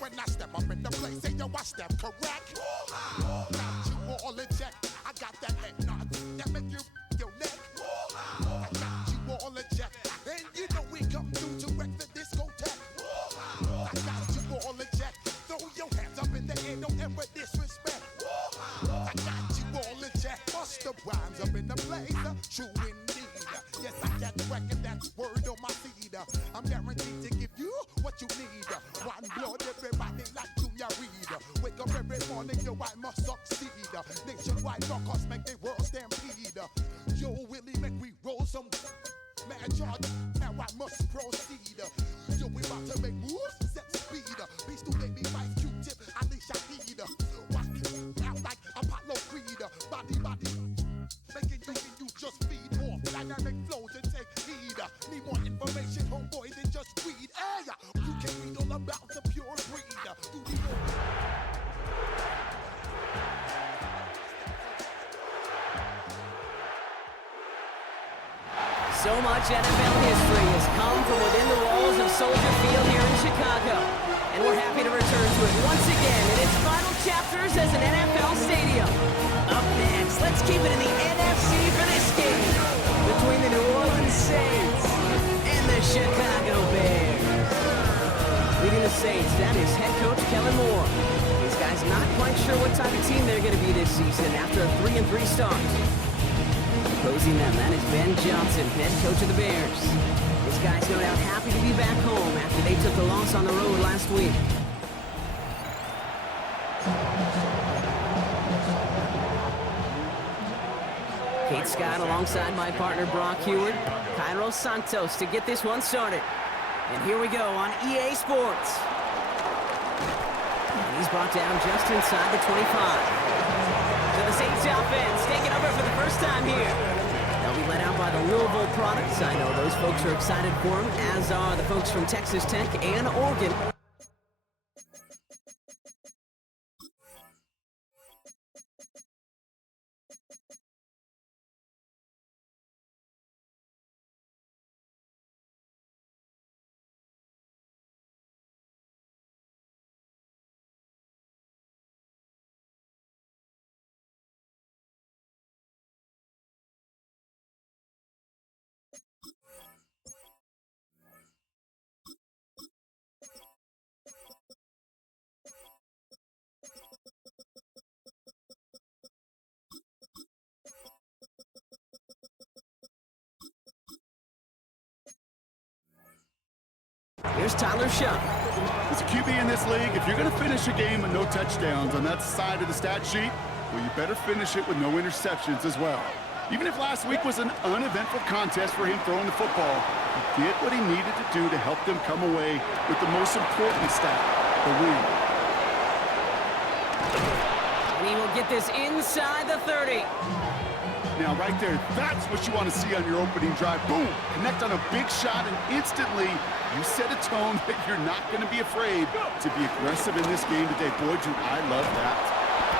when I step up in the place, say yo, I step correct. Got you all in check. I got that head nod that make you your neck. I got you all in check, and you know we come through to wreck the discotheque. I got you all in check. Throw your hands up in the air, don't ever disrespect. I got you all in check. Bust the rhymes up in the place, true indeed. Yes, I get record, that's word on my feed. I'm guaranteed to give you what you need. One blood, everybody like Junior Reed. Wake up every morning, yo, I must succeed. Nationwide rockers make the world stampede. Yo, Willie, make we roll some mad charge. Now I must proceed. Yo, we about to make moves, set speed. Beast to baby, wife, Q-tip, Ali Shahid. Watch me out like Apollo Creed. Body, making you just feed off dynamic flows and take heed. Need more information, homeboy, than just read. Hey, you can read all about the pure breed. Do the So much NFL history has come from within the walls of Soldier Field here in Chicago. And we're happy to return to it once again in its final chapters as an NFL stadium. Up next, let's keep it in the NFC for this game between the New Orleans Saints and the Chicago Bears. Leading the Saints, that is head coach Kellen Moore. These guys not quite sure what type of team they're going to be this season after a 3-3 start. Opposing them, that is Ben Johnson, head coach of the Bears. This guy's no doubt happy to be back home after they took the loss on the road last week. Kate Scott alongside my partner Brock Heward, Cairo Santos to get this one started. And here we go on EA Sports. And he's brought down just inside the 25. So the Saints offense taking over for the first time here. They'll be led out by the Louisville products. I know those folks are excited for him, as are the folks from Texas Tech and Oregon. Here's Tyler Shough. As a QB in this league, if you're going to finish a game with no touchdowns on that side of the stat sheet, well, you better finish it with no interceptions as well. Even if last week was an uneventful contest for him throwing the football, he did what he needed to do to help them come away with the most important stat, the win. And he will get this inside the 30. Now, right there, that's what you want to see on your opening drive. Boom! Connect on a big shot, and instantly, you set a tone that you're not going to be afraid to be aggressive in this game today. Boy, dude, I love that.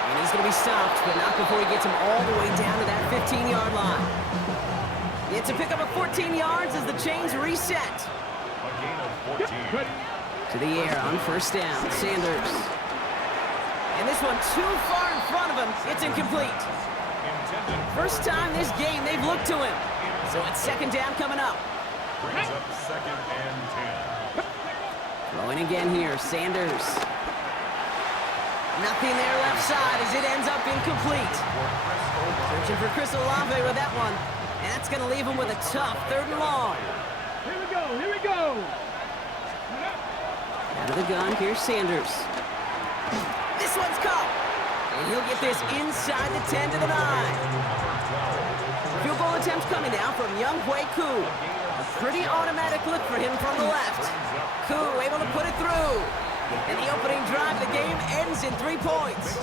And he's going to be stopped, but not before he gets him all the way down to that 15-yard line. It's a pickup of 14 yards as the chains reset. A gain of 14. To the air on first down, Sanders. And this one too far in front of him. It's incomplete. First time this game they've looked to him. So it's second down coming up. Brings up second and 10. Throwing again here, Sanders. Nothing there left side as it ends up incomplete. Searching for Chris Olave with that one. And that's going to leave him with a tough 3rd and long. Here we go. Out of the gun, here's Sanders. This one's caught. And he'll get this inside the 10 to the 9. Field goal attempts coming now from Younghoe Koo. A pretty automatic look for him from the left. Koo able to put it through. And the opening drive of the game ends in 3 points.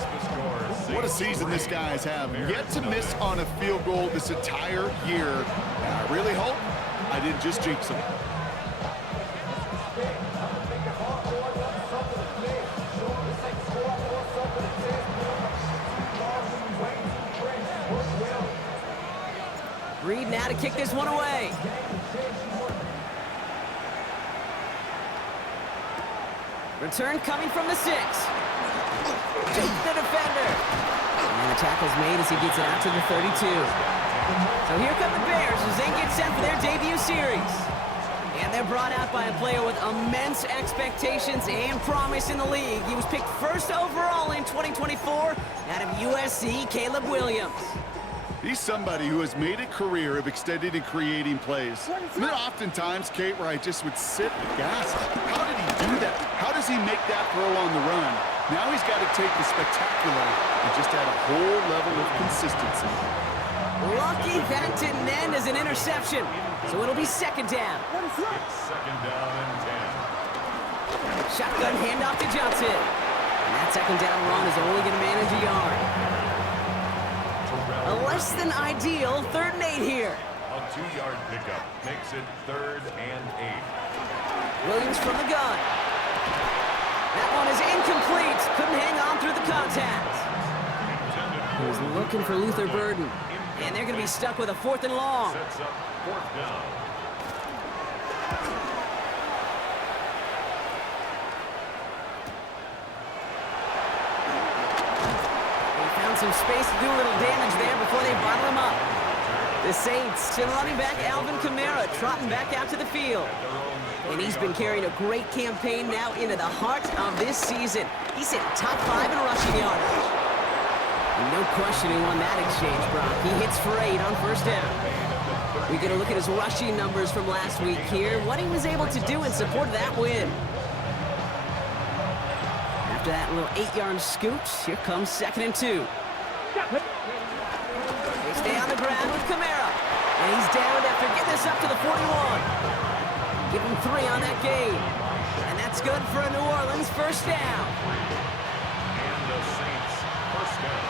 What a season this guy's having. Yet to miss on a field goal this entire year. And I really hope I didn't just jinx him. Reed now to kick this one away. Return coming from the 6. Jukes the defender. And the tackle's made as he gets it out to the 32. So here come the Bears as they get set for their debut series. And they're brought out by a player with immense expectations and promise in the league. He was picked first overall in 2024 out of USC, Caleb Williams. He's somebody who has made a career of extending and creating plays. There are oftentimes, Kate, where I just would sit aghast. How did he do that? How does he make that throw on the run? Now he's got to take the spectacular and just add a whole level of consistency. Lucky that didn't end as an interception. So it'll be second down. Second down and 10. Shotgun handoff to Johnson. And that second down run is only going to manage a yard. A less than ideal 3rd and 8 here. A 2-yard pickup makes it 3rd and 8. Williams from the gun. That one is incomplete. Couldn't hang on through the contact. He was looking for Luther Burden. And they're going to be stuck with a 4th and long. Sets up 4th down. Some space to do a little damage there before they bottle him up. The Saints still running back Alvin Kamara trotting back out to the field. And he's been carrying a great campaign now into the heart of this season. He's hitting top 5 in rushing yardage. No questioning on that exchange, Brock. He hits for 8 on 1st down. We get a look at his rushing numbers from last week here. What he was able to do in support of that win. After that little 8-yard scoot, here comes 2nd and 2. They stay on the ground with Kamara. And he's down after getting this up to the 41. Give him 3 on that game. And that's good for a New Orleans 1st down. And the Saints 1st down.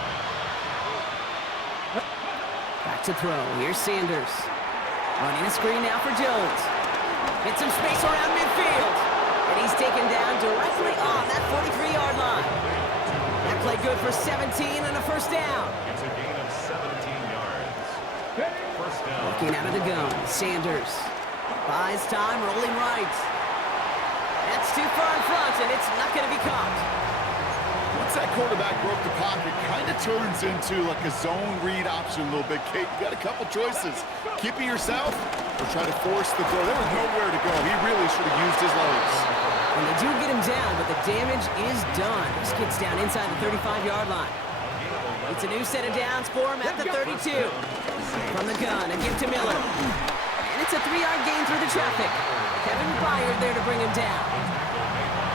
Back to throw. Here's Sanders. Running a screen now for Jones. Get some space around midfield. And he's taken down directly on that 43-yard line. That play good for 17 and a 1st down. It's a gain of 17 yards. 1st down. Looking out of the gun, Sanders. Buys time, rolling right. That's too far in front, and it's not going to be caught. Once that quarterback broke the pocket, kind of turns into like a zone read option a little bit. Kate, you got a couple choices. Keep it yourself or try to force the throw. There was nowhere to go. He really should have used his legs. And they do get him down, but the damage is done. This kid's down inside the 35-yard line. It's a new set of downs for him at the 32. From the gun, a gift to Miller. And it's a 3-yard gain through the traffic. Kevin Byard there to bring him down.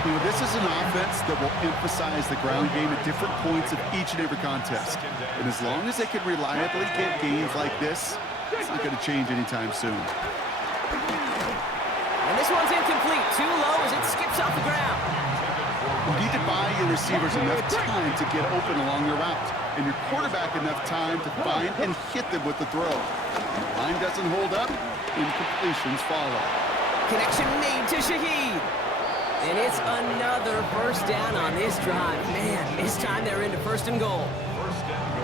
You know, this is an offense that will emphasize the ground game at different points of each and every contest. And as long as they can reliably get gains like this, it's not going to change anytime soon. And this one's incomplete. Too low as it skips off the ground. You need to buy your receivers enough time to get open along your route, and your quarterback enough time to find and hit them with the throw. The line doesn't hold up, incompletions follow. Connection made to Shaheed. And it's another 1st down on this drive. Man, this time they're into 1st and goal.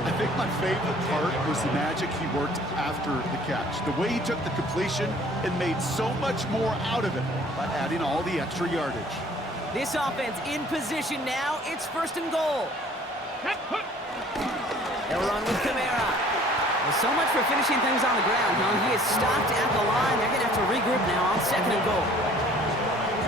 I think my favorite part was the magic he worked after the catch. The way he took the completion and made so much more out of it by adding all the extra yardage. This offense in position now. It's 1st and goal. They'll run with Kamara. Well, so much for finishing things on the ground, huh? He is stopped at the line. They're going to have to regroup now on 2nd and goal.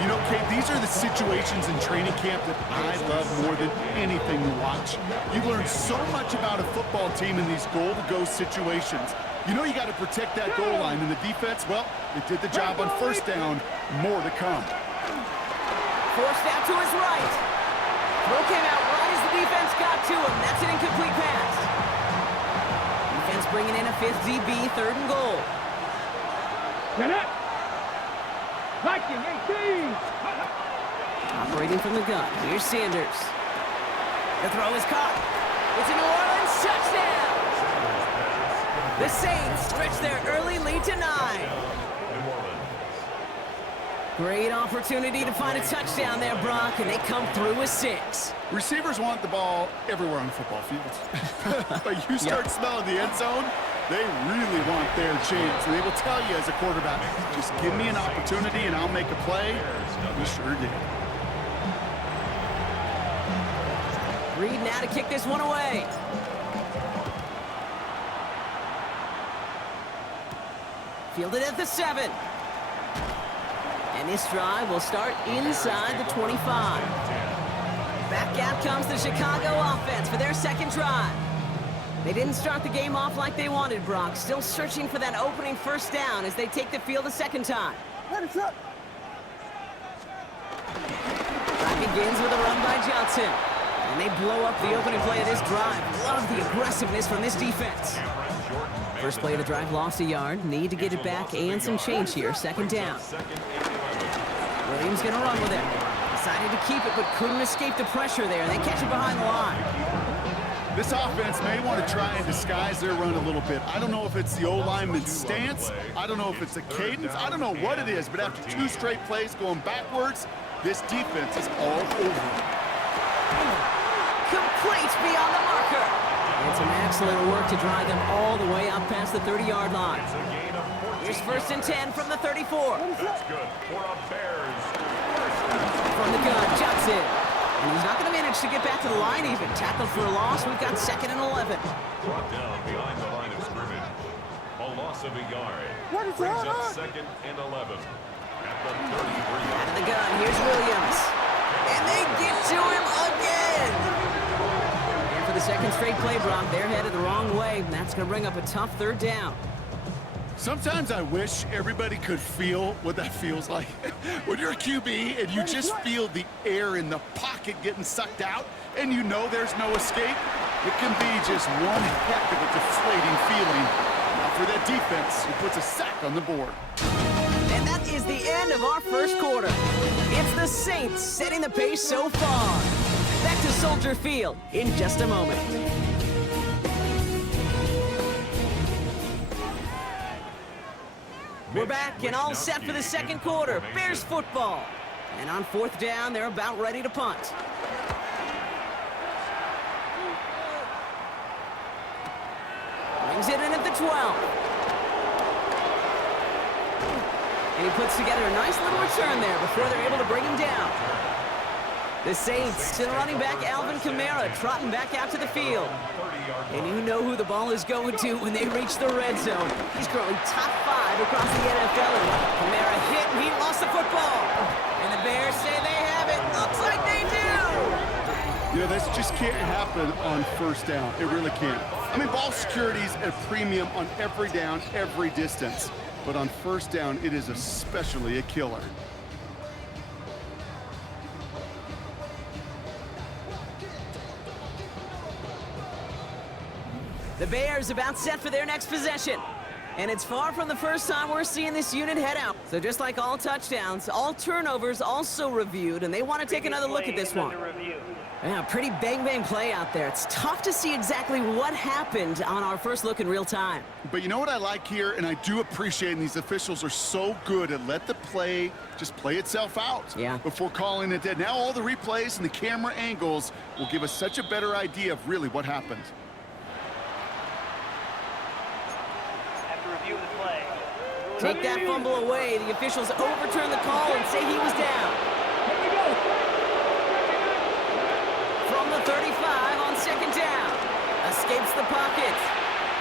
You know, Kate, these are the situations in training camp that I love more than anything to watch. You learn so much about a football team in these goal-to-go situations. You know you got to protect that goal line, and the defense, well, they did the job on 1st down. More to come. Forced out to his right. Throw came out right as the defense got to him. That's an incomplete pass. Defense bringing in a 5th DB, 3rd and goal. Get it! Viking 18! Operating from the gun. Here's Sanders. The throw is caught. It's a New Orleans touchdown. The Saints stretch their early lead to 9. Great opportunity to find a touchdown there, Brock, and they come through with 6. Receivers want the ball everywhere on the football field. But you start smelling the end zone, they really want their chance. And they will tell you as a quarterback, just give me an opportunity and I'll make a play. We sure did. Reed now to kick this one away. Fielded at the 7. And this drive will start inside the 25. Back out comes the Chicago offense for their second drive. They didn't start the game off like they wanted, Brock. Still searching for that opening first down as they take the field a second time. Drive begins with a run by Johnson. And they blow up the opening play of this drive. Love the aggressiveness from this defense. First play of the drive lost a yard. Need to get it back and some change here. Second down. Williams going to run with it. Decided to keep it, but couldn't escape the pressure there. They catch it behind the line. This offense may want to try and disguise their run a little bit. I don't know if it's the O-lineman's stance. I don't know if it's a cadence. I don't know what it is, but after 2 straight plays going backwards, this defense is all over. Complete beyond the marker. And some excellent work to drive them all the way up past the 30-yard line. Here's 1st and 10 from the 34. That's good for a Bears. From the gun, Johnson. And he's not going to manage to get back to the line even. Tackled for a loss. We've got 2nd and 11. Brought down behind the line of scrimmage. A loss of a yard. Brings up 2nd and 11. At the 33. Out of the gun, here's Williams. And they get to him again. And for the second straight play, Brock, they're headed the wrong way. And that's going to bring up a tough 3rd down. Sometimes I wish everybody could feel what that feels like. When you're a QB and you just feel the air in the pocket getting sucked out and you know there's no escape, it can be just one heck of a deflating feeling. Now for that defense, who puts a sack on the board. And that is the end of our first quarter. It's the Saints setting the pace so far. Back to Soldier Field in just a moment. We're back and all set for the second quarter. Bears football. And on 4th down, they're about ready to punt. Brings it in at the 12. And he puts together a nice little return there before they're able to bring him down. The Saints still running back Alvin Kamara, trotting back out to the field. And you know who the ball is going to when they reach the red zone. He's currently top 5 across the NFL. And Kamara hit, and he lost the football. And the Bears say they have it. Looks like they do. You know, this just can't happen on 1st down. It really can't. I mean, ball security's at a premium on every down, every distance. But on 1st down, it is especially a killer. The Bears about set for their next possession. And it's far from the first time we're seeing this unit head out. So just like all touchdowns, all turnovers also reviewed, and they want to take another look at this one. Yeah, pretty bang-bang play out there. It's tough to see exactly what happened on our first look in real time. But you know what I like here, and I do appreciate, and these officials are so good at let the play just play itself out before calling it dead. Now all the replays and the camera angles will give us such a better idea of really what happened. Take that fumble away. The officials overturn the call and say he was down. From the 35 on 2nd down. Escapes the pocket.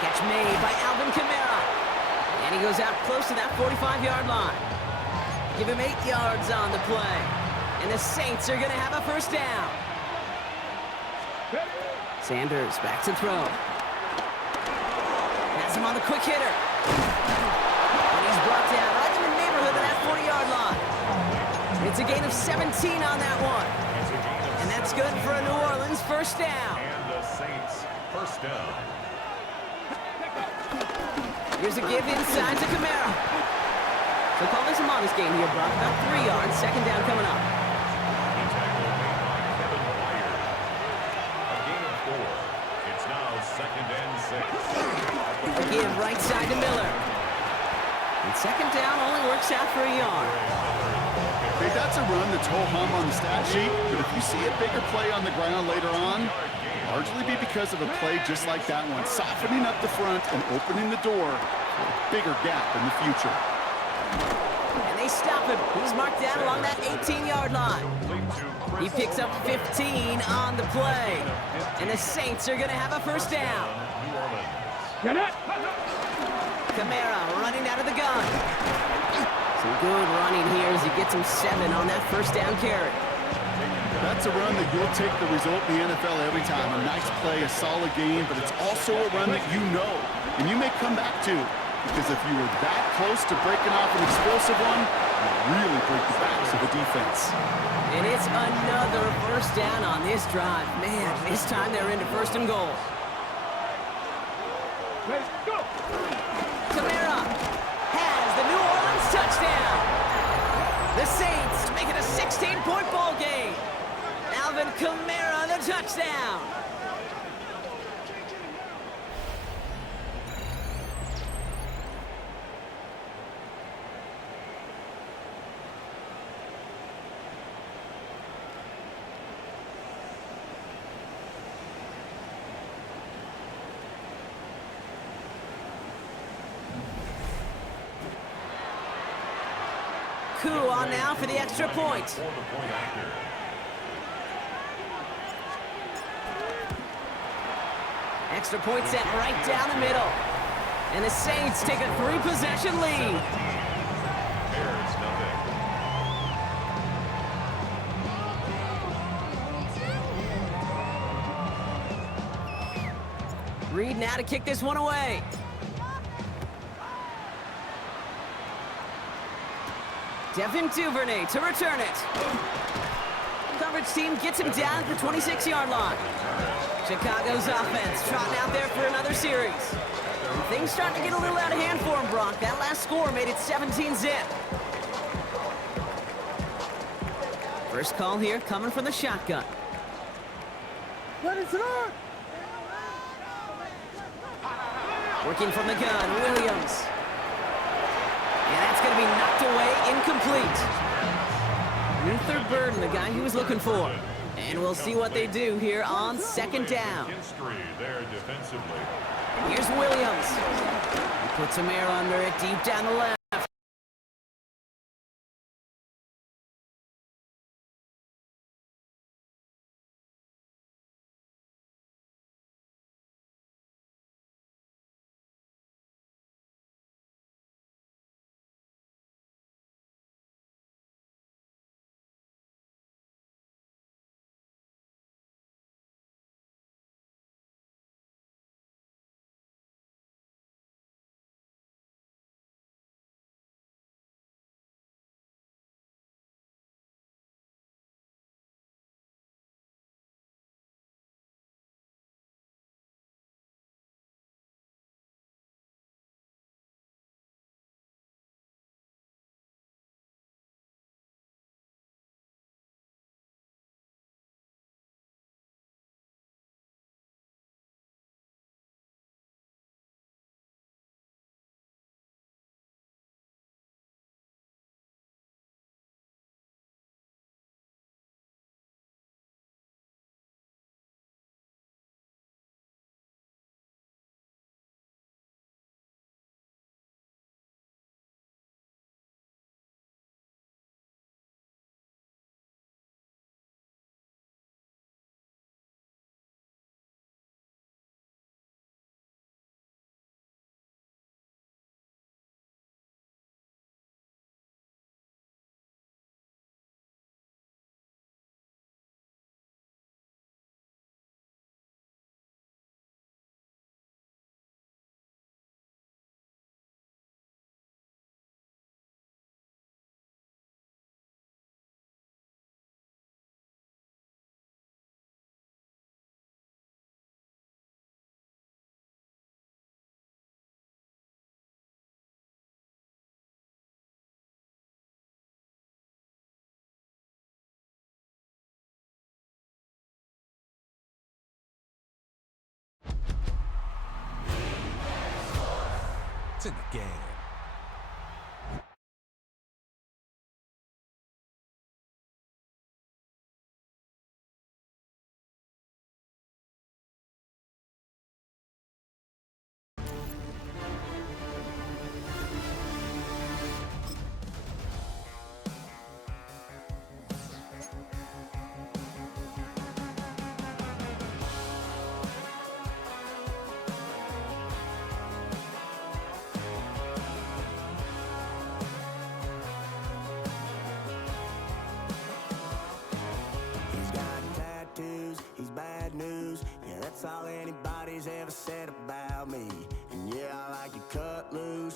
Catch made by Alvin Kamara. And he goes out close to that 45-yard line. Give him 8 yards on the play. And the Saints are going to have a 1st down. Sanders back to throw. Has him on the quick hitter. He's brought down right in the neighborhood of that 40-yard line. It's a gain of 17 on that one. And that's good for a New Orleans 1st down. And the Saints 1st down. Here's a give inside to Kamara. So call this a modest gain here, Brock. About 3 yards. 2nd down coming up. The tackle made by Kevin Byard. A gain of 4. It's now 2nd and 6. A give right side to Miller. And 2nd down only works out for a yard. Hey, that's a run that's ho-hum on the stat sheet, but if you see a bigger play on the ground later on, largely be because of a play just like that one, softening up the front and opening the door for a bigger gap in the future. And they stop him. He's marked down along that 18-yard line. He picks up 15 on the play. And the Saints are going to have a first down. Get it! Kamara running out of the gun. Some good running here as he gets him 7 on that first down carry. That's a run that you'll take the result in the NFL every time. A nice play, a solid game, but it's also a run that you know and you may come back to. Because if you were that close to breaking off an explosive one, you really break the backs of the defense. And it's another first down on this drive. Man, this time they're into first and goal. Let's go! Kamara has the New Orleans touchdown. The Saints make it a 16-point ball game. Alvin Kamara, the touchdown. Koo on now for the extra point. Extra point set right down the middle. And the Saints take a 3-possession lead. Bears nothing. Reed now to kick this one away. Devin Duvernay to return it. Coverage team gets him down at the 26-yard line. Chicago's offense trotting out there for another series. Things starting to get a little out of hand for him, Brock. That last score made it 17-zip. First call here coming from the shotgun. Working from the gun, Williams. And that's going to be knocked away, incomplete. Luther Burden, the guy he was looking for. And we'll see what they do here on second down. History there defensively. And here's Williams. He puts Kamara under it deep down the left. It's in the game. that's all anybody's ever said about me. And yeah, I like you cut loose,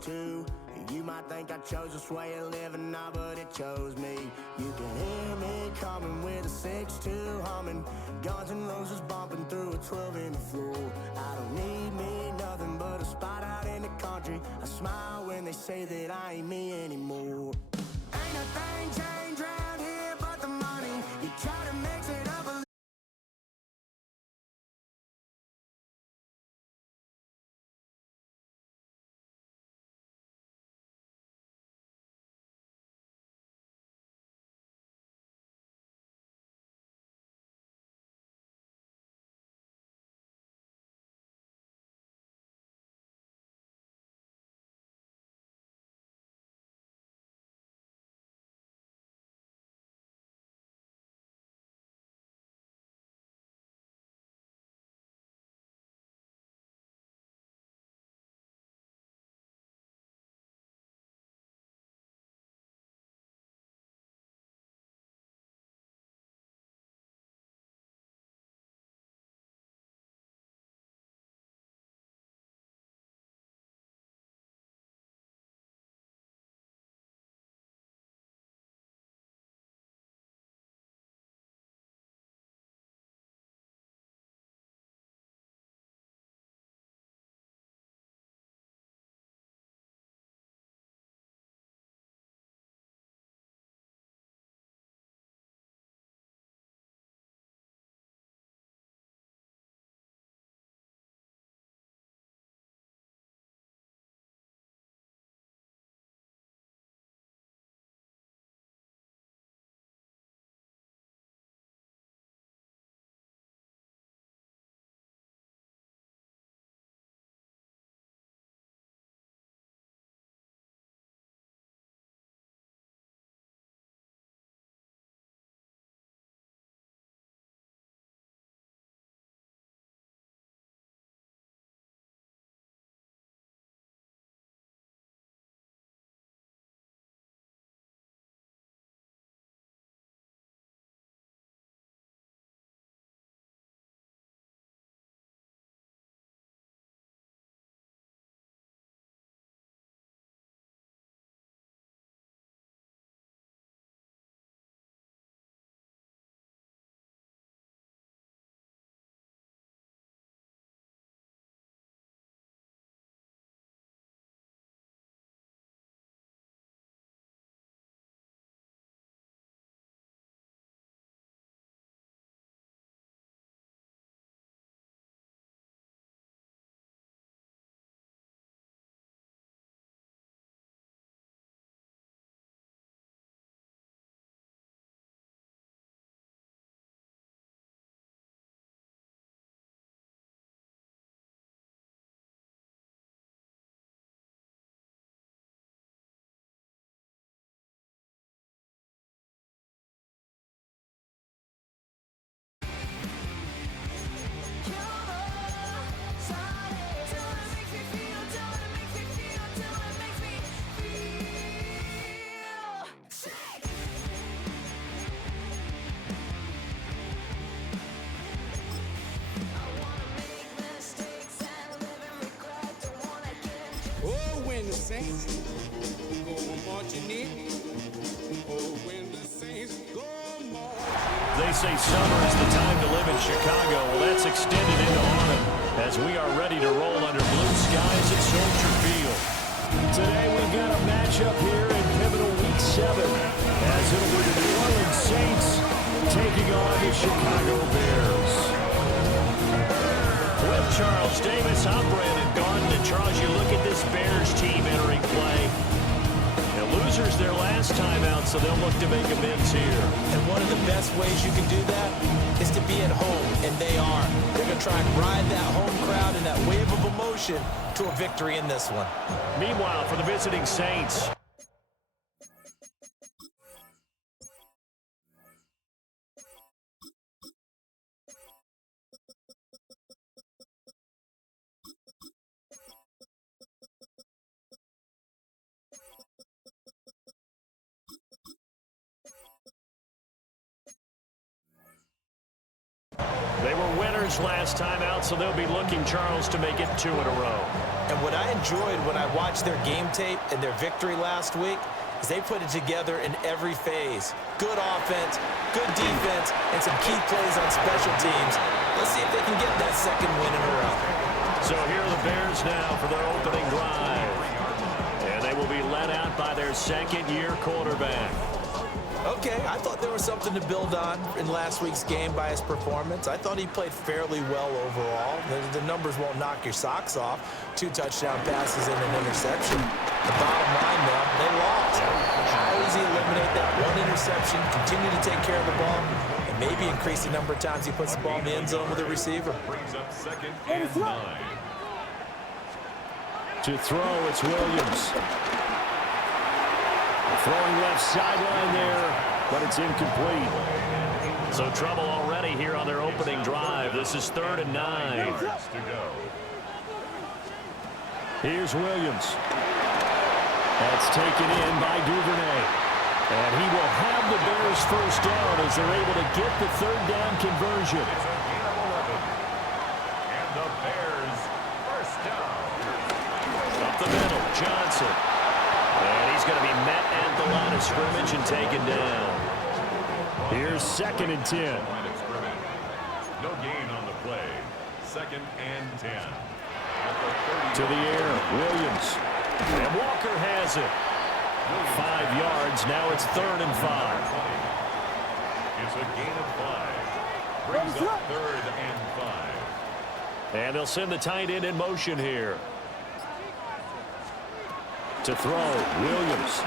too. You might think I chose this way of living now, but it chose me. You can hear me coming with a 6-2 humming, Guns N' Roses bumping through a 12 in the floor. I don't need me nothing but a spot out in the country. I smile when they say that I ain't me anymore. Ain't a thing changed round here but the money. You try to mix it up a Saints go marching in. Oh, when the Saints go marching. They say summer is the time to live in Chicago. Well, that's extended into autumn as we are ready to roll under blue skies at Soldier Field. Today we've got a matchup here in pivotal Week 7 as it'll be the New Orleans Saints taking on the Chicago Bears. With Charles Davis, I'm Brandon Gaudin. And Charles, you look at this Bears team entering play. The losers their last time out, so they'll look to make amends here. And one of the best ways you can do that is to be at home, and they are. They're going to try and ride that home crowd and that wave of emotion to a victory in this one. Meanwhile, for the visiting Saints, They were winners last time out, so they'll be looking, Charles, to make it 2 in a row. And what I enjoyed when I watched their game tape and their victory last week is they put it together in every phase. Good offense, good defense, and some key plays on special teams. Let's see if they can get that second win in a row. So here are the Bears now for their opening drive. And they will be led out by their second-year quarterback. Okay, I thought there was something to build on in last week's game by his performance. I thought he played fairly well overall. The numbers won't knock your socks off. 2 touchdown passes and an interception. The bottom line, though, they lost. How does he eliminate that one interception, continue to take care of the ball, and maybe increase the number of times he puts the ball in the end zone with a receiver? Brings up 2nd and 9. To throw, it's Williams. Throwing left sideline there, but it's incomplete. So trouble already here on their opening drive. This is 3rd and 9. Here's Williams. That's taken in by Duvernay. And he will have the Bears first down as they're able to get the 3rd down conversion. And the Bears first down. Up the middle, Johnson. And he's going to be met at the line of scrimmage and taken down. Here's 2nd and 10. No gain on the play. 2nd and 10. To the air, Williams. And Walker has it. 5 yards. Now it's 3rd and 5. It's a gain of 5. Brings up 3rd and 5. And they'll send the tight end in motion here. To throw, Williams.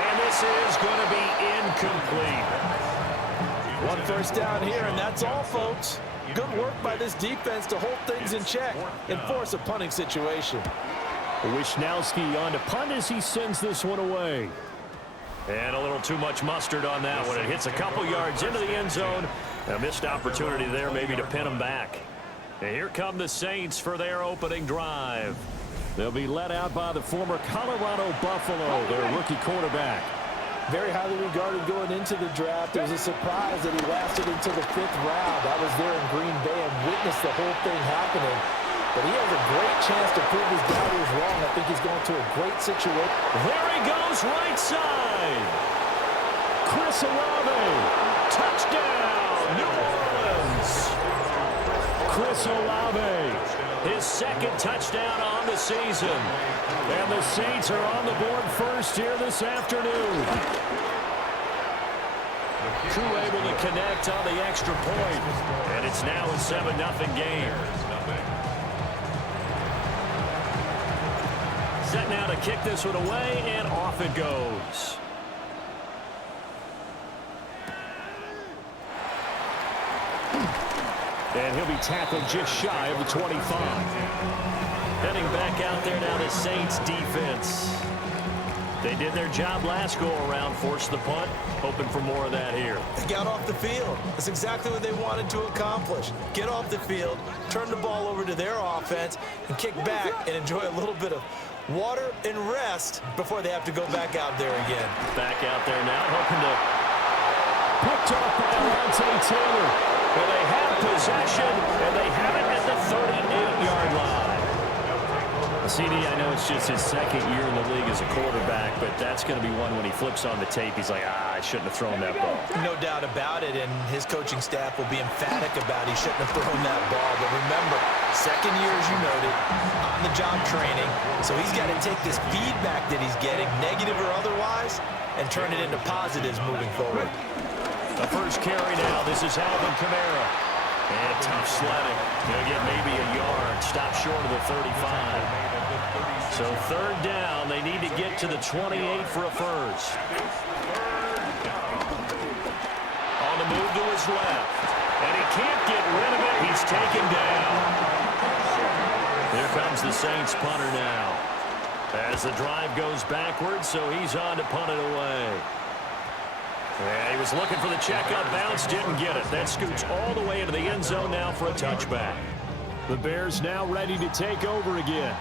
And this is going to be incomplete. 1 first down here, and that's all, folks. Good work by this defense to hold things in check and force a punting situation. Wisnowski on to punt as he sends this one away. And a little too much mustard on that one. It hits a couple yards into the end zone. A missed opportunity there maybe to pin them back. And here come the Saints for their opening drive. They'll be led out by the former Colorado Buffalo, their rookie quarterback. Very highly regarded going into the draft. It was a surprise that he lasted until the 5th round. I was there in Green Bay and witnessed the whole thing happening. But he has a great chance to prove his doubters wrong. I think he's going to a great situation. There he goes, right side. Chris Olave, touchdown, New Orleans. Chris Olave, his 2nd touchdown on the season. And the Saints are on the board first here this afternoon. Crew able to connect on the extra point. And it's now a 7-0 game. Set now to kick this one away, and off it goes. And he'll be tackled just shy of the 25. Heading back out there now, the Saints defense. They did their job last go-around, forced the punt, hoping for more of that here. They got off the field. That's exactly what they wanted to accomplish. Get off the field, turn the ball over to their offense, and kick back and enjoy a little bit of water and rest before they have to go back out there again. Back out there now, hoping to picked off by Alontae Taylor. Well, they have possession, and they have it at the 38-yard line. CD, I know it's just his 2nd year in the league as a quarterback, but that's going to be one when he flips on the tape, he's like, I shouldn't have thrown that ball. No doubt about it, and his coaching staff will be emphatic about he shouldn't have thrown that ball. But remember, 2nd year, as you noted, on-the-job training, so he's got to take this feedback that he's getting, negative or otherwise, and turn it into positives moving forward. The first carry now, this is Alvin Kamara. And tough sledding. He'll get maybe a yard, stop short of the 35. So 3rd down, they need to get to the 28 for a first. On the move to his left. And he can't get rid of it. He's taken down. Here comes the Saints punter now. As the drive goes backwards, so he's on to punt it away. Yeah, he was looking for the checkup bounce, didn't get it. That scoots all the way into the end zone now for a touchback. The Bears now ready to take over again.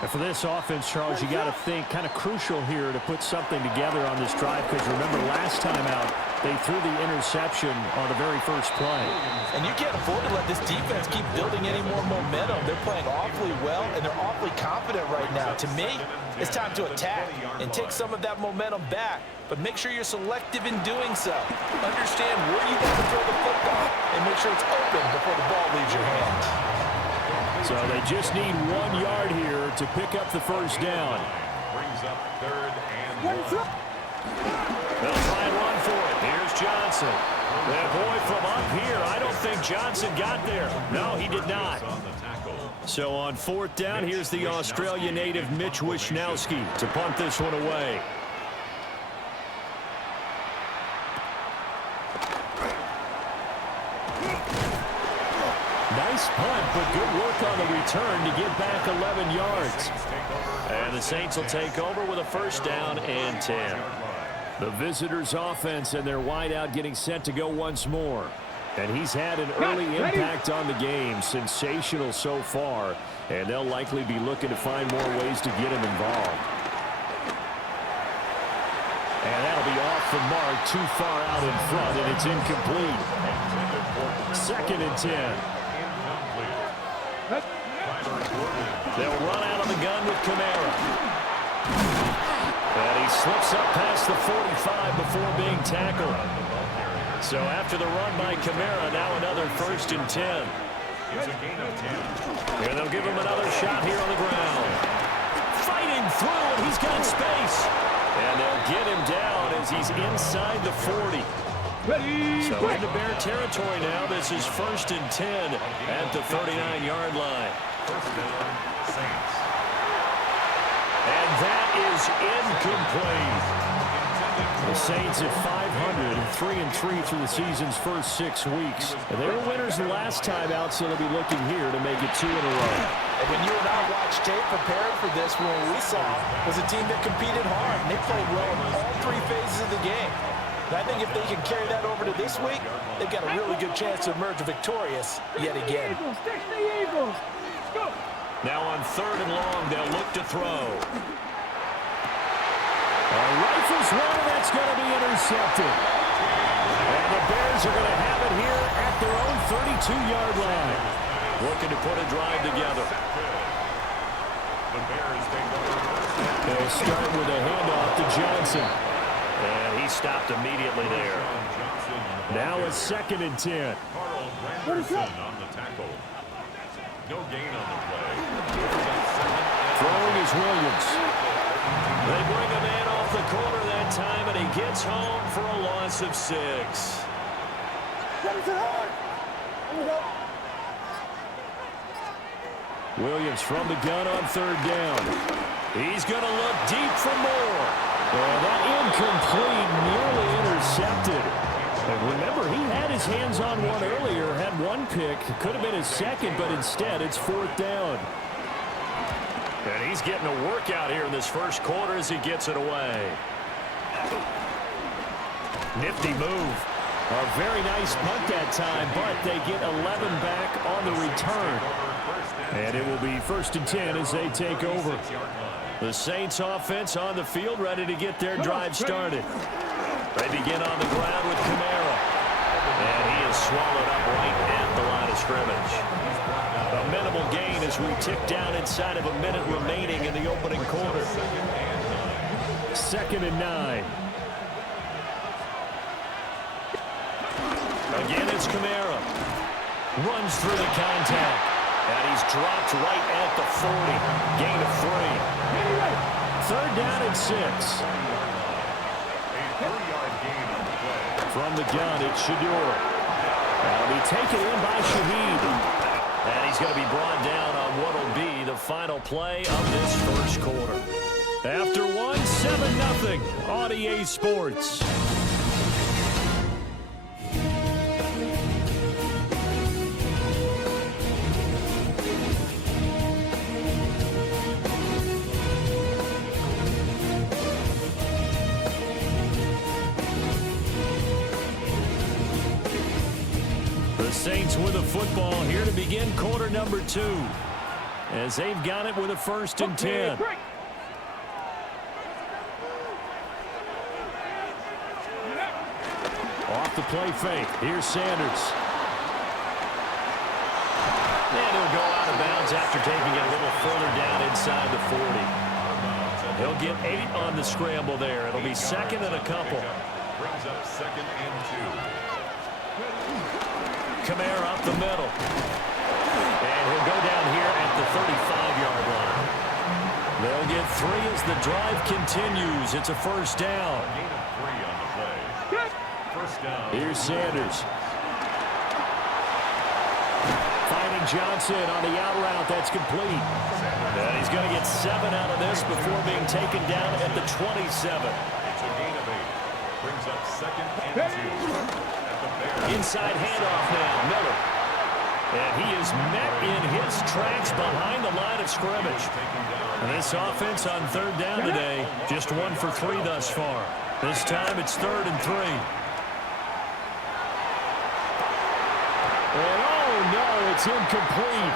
And for this offense, Charles, you got to think kind of crucial here to put something together on this drive, because remember last time out, They threw the interception on the very first play. And you can't afford to let this defense keep building any more momentum. They're playing awfully well, and they're awfully confident right now. To me, it's time to attack and take some of that momentum back. But make sure you're selective in doing so. Understand where you want to throw the football, and make sure it's open before the ball leaves your hands. So they just need 1 yard here to pick up the first down. Brings up 3rd and 1. They'll try and run for it. Here's Johnson. That boy from up here, I don't think Johnson got there. No, he did not. So on 4th down, here's the Australia native Mitch Wishnowsky to punt this one away. Nice punt, but good work on the return to get back 11 yards. And the Saints will take over with a first down and 10. The visitors' offense and their wideout getting set to go once more. And he's had an early impact on the game. Sensational so far. And they'll likely be looking to find more ways to get him involved. And that'll be off the mark, too far out in front, and it's incomplete. 2nd and 10. They'll run out of the gun with Kamara. And he slips up past the 45 before being tackled. So after the run by Kamara, now another 1st and 10. And they'll give him another shot here on the ground. Fighting through, and he's got space. And they'll get him down as he's inside the 40. So into Bear territory now. This is 1st and 10 at the 39-yard line. And that is incomplete. The Saints at 500, 3-3 through the season's first 6 weeks. And they were winners the last time out, so they'll be looking here to make it 2 in a row. And when you and I watched tape preparing for this, what we saw was a team that competed hard. And they played well in all 3 phases of the game. And I think if they can carry that over to this week, they've got a really good chance to emerge victorious yet again. Now on 3rd and long, they'll look to throw. Rifles one, and that's going to be intercepted. And the Bears are going to have it here at their own 32-yard line. Looking to put a drive together. They'll start with a handoff to Johnson. And he stopped immediately there. Now it's 2nd and 10. What is that? On the tackle. No gain on the play. Throwing is Williams. They bring a man off the corner that time, and he gets home for a loss of 6. Williams from the gun on 3rd down. He's going to look deep for more. And that incomplete, nearly intercepted. And remember, he had his hands on one earlier, had 1 pick. Could have been his 2nd, but instead it's 4th down. And he's getting a workout here in this first quarter as he gets it away. Nifty move. A very nice punt that time, but they get 11 back on the return. And it will be 1st and 10 as they take over. The Saints offense on the field, ready to get their drive started. They begin on the ground with Kamara. And he is swallowed up right at the line of scrimmage. A minimal gain as we tick down inside of a minute remaining in the opening quarter. 2nd and 9. Again, it's Kamara. Runs through the contact. And he's dropped right at the 40. Gain of 3. 3rd down and 6. From the gun, it's Shedeur. That'll be taken in by Shaheed. And he's going to be brought down on what will be the final play of this first quarter. After 1, 7-0 on EA Sports. Saints with a football here to begin quarter number 2 as they've got it with a 1st and 10. off the play fake. Here's Sanders. And he'll go out of bounds after taking it a little further down inside the 40. He'll get 8 on the scramble there. It'll be second and a couple. Brings up second and 2. Kamara up the middle. And he'll go down here at the 35-yard line. They'll get 3 as the drive continues. It's a first down. Gain of 3 on the play. First down. Here's Sanders. Finding Johnson on the out route. That's complete. And he's going to get 7 out of this before being taken down at the 27. It's a gain of 8. Brings up second and 2. At the Bears. Inside handoff now. Miller. And he is met in his tracks behind the line of scrimmage. And this offense on third down today, just 1 for 3 thus far. This time it's 3rd and 3. And oh no, it's incomplete.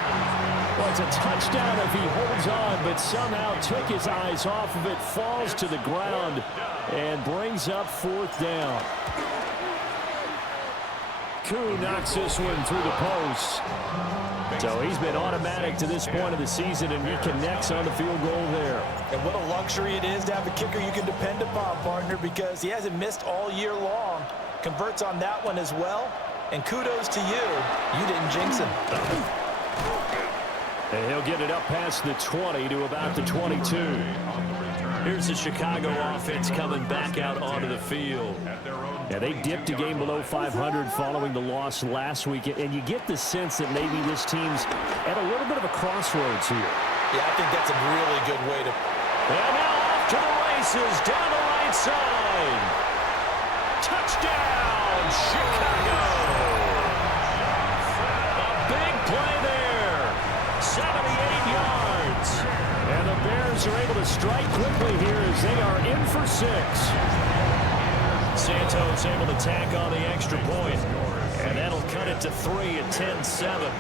Well, it's a touchdown if he holds on, but somehow took his eyes off of it, falls to the ground, and brings up 4th down. Koo knocks this one through the post. So he's been automatic to this point of the season, and he connects on the field goal there. And what a luxury it is to have a kicker you can depend upon, partner, because he hasn't missed all year long. Converts on that one as well. And kudos to you. You didn't jinx him. And he'll get it up past the 20 to about the 22. Here's the Chicago offense coming back out onto the field. Yeah, they dipped a game below 500 following the loss last week, and you get the sense that maybe this team's at a little bit of a crossroads here. Yeah, I think that's a really good way to... And now off to the races, down the right side. Touchdown, Chicago! A big play there, 78 yards. And the Bears are able to strike quickly here as they are in for 6. Santos able to tack on the extra point, and that'll cut it to 3 at 10-7.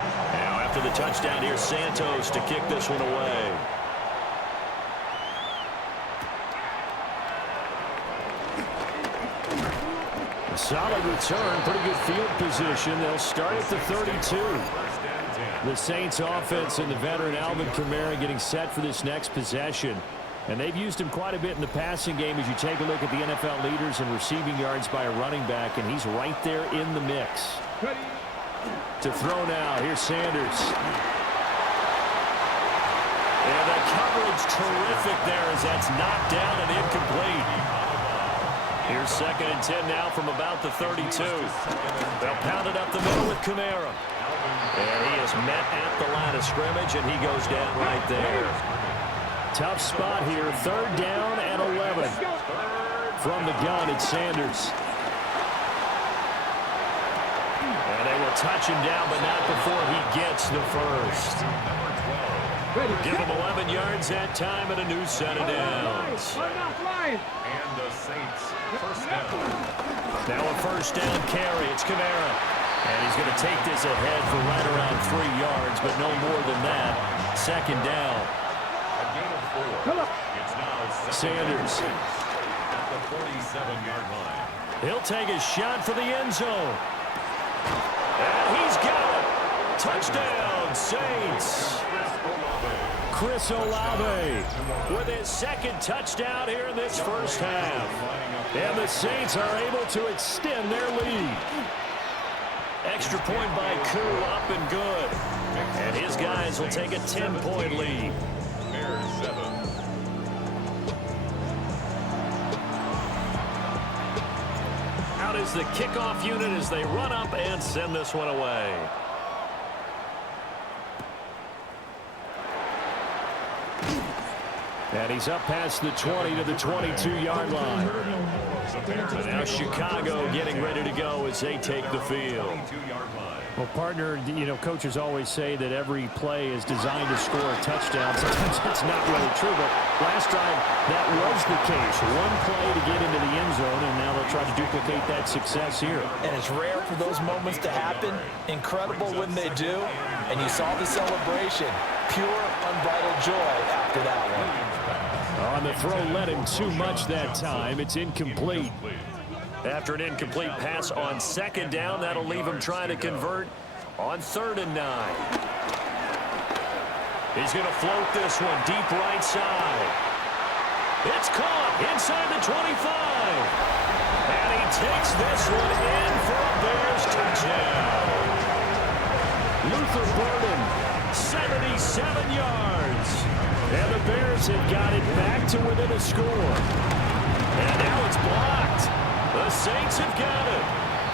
Now after the touchdown, here's Santos to kick this one away. Solid return, pretty good field position. They'll start at the 32. The Saints offense and the veteran Alvin Kamara getting set for this next possession. And they've used him quite a bit in the passing game as you take a look at the NFL leaders in receiving yards by a running back, and he's right there in the mix. To throw now, here's Sanders. And the coverage terrific there as that's knocked down and incomplete. Here's 2nd and 10 now from about the 32. They'll pound it up the middle with Kamara. And he is met at the line of scrimmage, and he goes down right there. Tough spot here, 3rd down and 11. From the gun, it's Sanders. And they will touch him down, but not before he gets the first. Give him 11 yards that time and a new set of downs. And the Saints first down. Now a first down carry. It's Kamara. And he's going to take this ahead for right around 3 yards, but no more than that. 2nd down. A gain of 4. It's now Sanders. at the 47-yard line. He'll take a shot for the end zone. And he's got it. Touchdown, Saints. Chris Olave with his 2nd touchdown here in this first half. And the Saints are able to extend their lead. Extra point by Koo, up and good. And his guys will take a 10-point lead. Bears 7. Out is the kickoff unit as they run up and send this one away. And he's up past the 20 to the 22-yard line. And now Chicago getting ready to go as they take the field. Well, partner, you know, coaches always say that every play is designed to score a touchdown. Sometimes that's not really true, but Last drive, that was the case. One play to get into the end zone, and now they'll try to duplicate that success here. And it's rare for those moments to happen. Incredible when they do. And you saw the celebration. Pure, unbridled joy after that one. On the throw, led him too much that time. It's incomplete. After an incomplete pass on second down, that'll leave him trying to convert on 3rd and 9. He's going to float this one deep right side. It's caught inside the 25. And he takes this one in for a Bears touchdown. Luther Burden, 77 yards. And the Bears have got it back to within a score. And now it's blocked. The Saints have got it.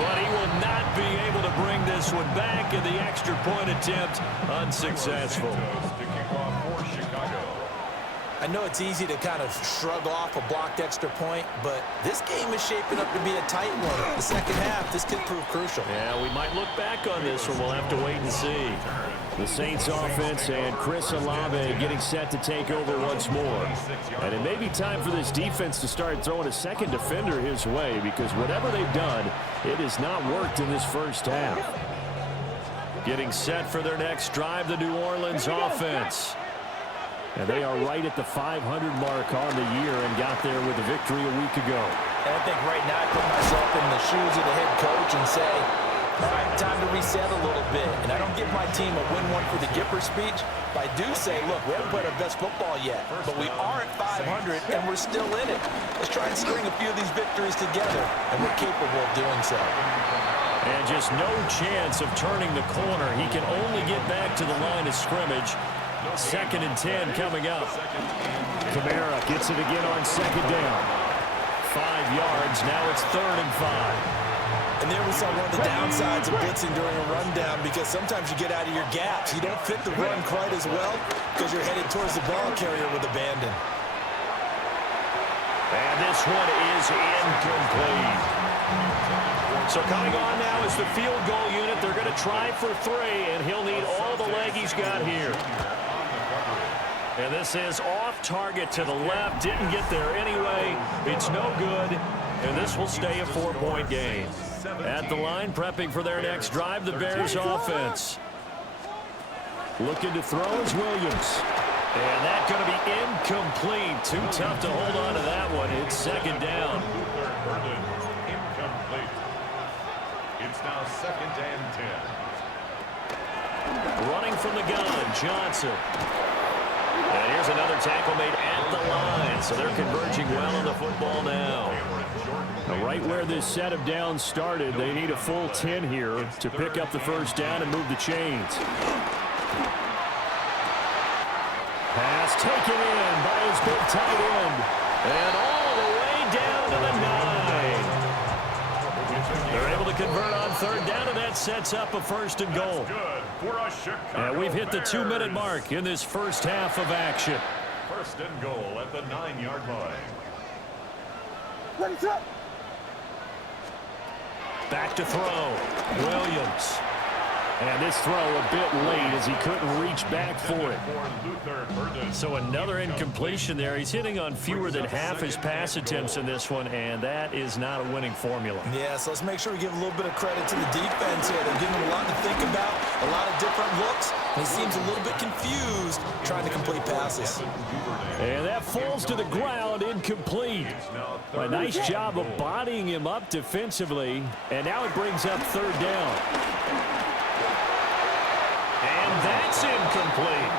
But he will not be able to bring this one back, and the extra point attempt unsuccessful. I know it's easy to kind of shrug off a blocked extra point, but this game is shaping up to be a tight one. The second half, this could prove crucial. Yeah, we might look back on this one. We'll have to wait and see. The Saints offense and Chris Olave getting set to take over once more. And it may be time for this defense to start throwing a second defender his way, because whatever they've done, it has not worked in this first half. Getting set for their next drive, the New Orleans offense. And they are right at the 500 mark on the year and got there with a victory a week ago. And I think right now I put myself in the shoes of the head coach and say, all right, time to reset a little bit. And I don't give my team a win one for the Gipper speech, but I do say, look, we haven't played our best football yet, but we are at 500 and we're still in it. Let's try and string a few of these victories together, and we're capable of doing so. And just no chance of turning the corner. He can only get back to the line of scrimmage. 2nd and 10 coming up. Kamara gets it again on 2nd down. 5 yards. Now it's 3rd and 5. And there we saw one of the downsides of blitzing during a rundown, because sometimes you get out of your gaps. You don't fit the run quite as well because you're headed towards the ball carrier with abandon. And this one is incomplete. So coming on now is the field goal unit. They're going to try for 3, and he'll need all the leg he's got here. And this is off target to the left. Didn't get there anyway. It's no good. And this will stay a 4-point game. At the line, prepping for their next drive, the Bears offense. Looking to throw is Williams. And that's going to be incomplete. Too tough to hold on to that one. It's 2nd down. Incomplete. It's now 2nd and 10. Running from the gun, Johnson. And here's another tackle made at the line. So they're converging well on the football now. Right where this set of downs started, they need a full 10 here to pick up the first down and move the chains. Pass taken in by his big tight end. And all the way down to the 9. They're able to convert on 3rd down, and that sets up a 1st and goal. And we've hit the 2-minute mark in this first half of action. 1st and goal at the 9-yard line. Back to throw. Williams. And this throw a bit late as he couldn't reach back for it. So another incompletion there. He's hitting on fewer than half his pass attempts in this one, and that is not a winning formula. Yeah, so let's make sure we give a little bit of credit to the defense here. They're giving him a lot to think about, a lot of different looks, and he seems a little bit confused trying to complete passes. And that falls to the ground, incomplete. A nice job of bodying him up defensively, and now it brings up 3rd down. And that's incomplete.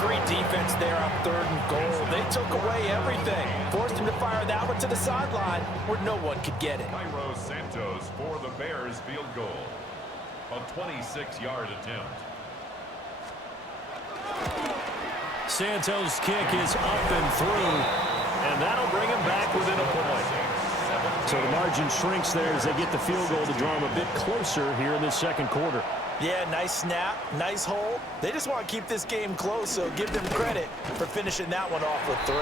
Great defense there on 3rd and goal. They took away everything. Forced him to fire that one to the sideline where no one could get it. Cairo Santos for the Bears field goal. A 26-yard attempt. Santos' kick is up and through, and that'll bring him back within a point. So the margin shrinks there as they get the field goal to draw him a bit closer here in this 2nd quarter. Yeah, nice snap, nice hold. They just want to keep this game close, so give them credit for finishing that one off with 3.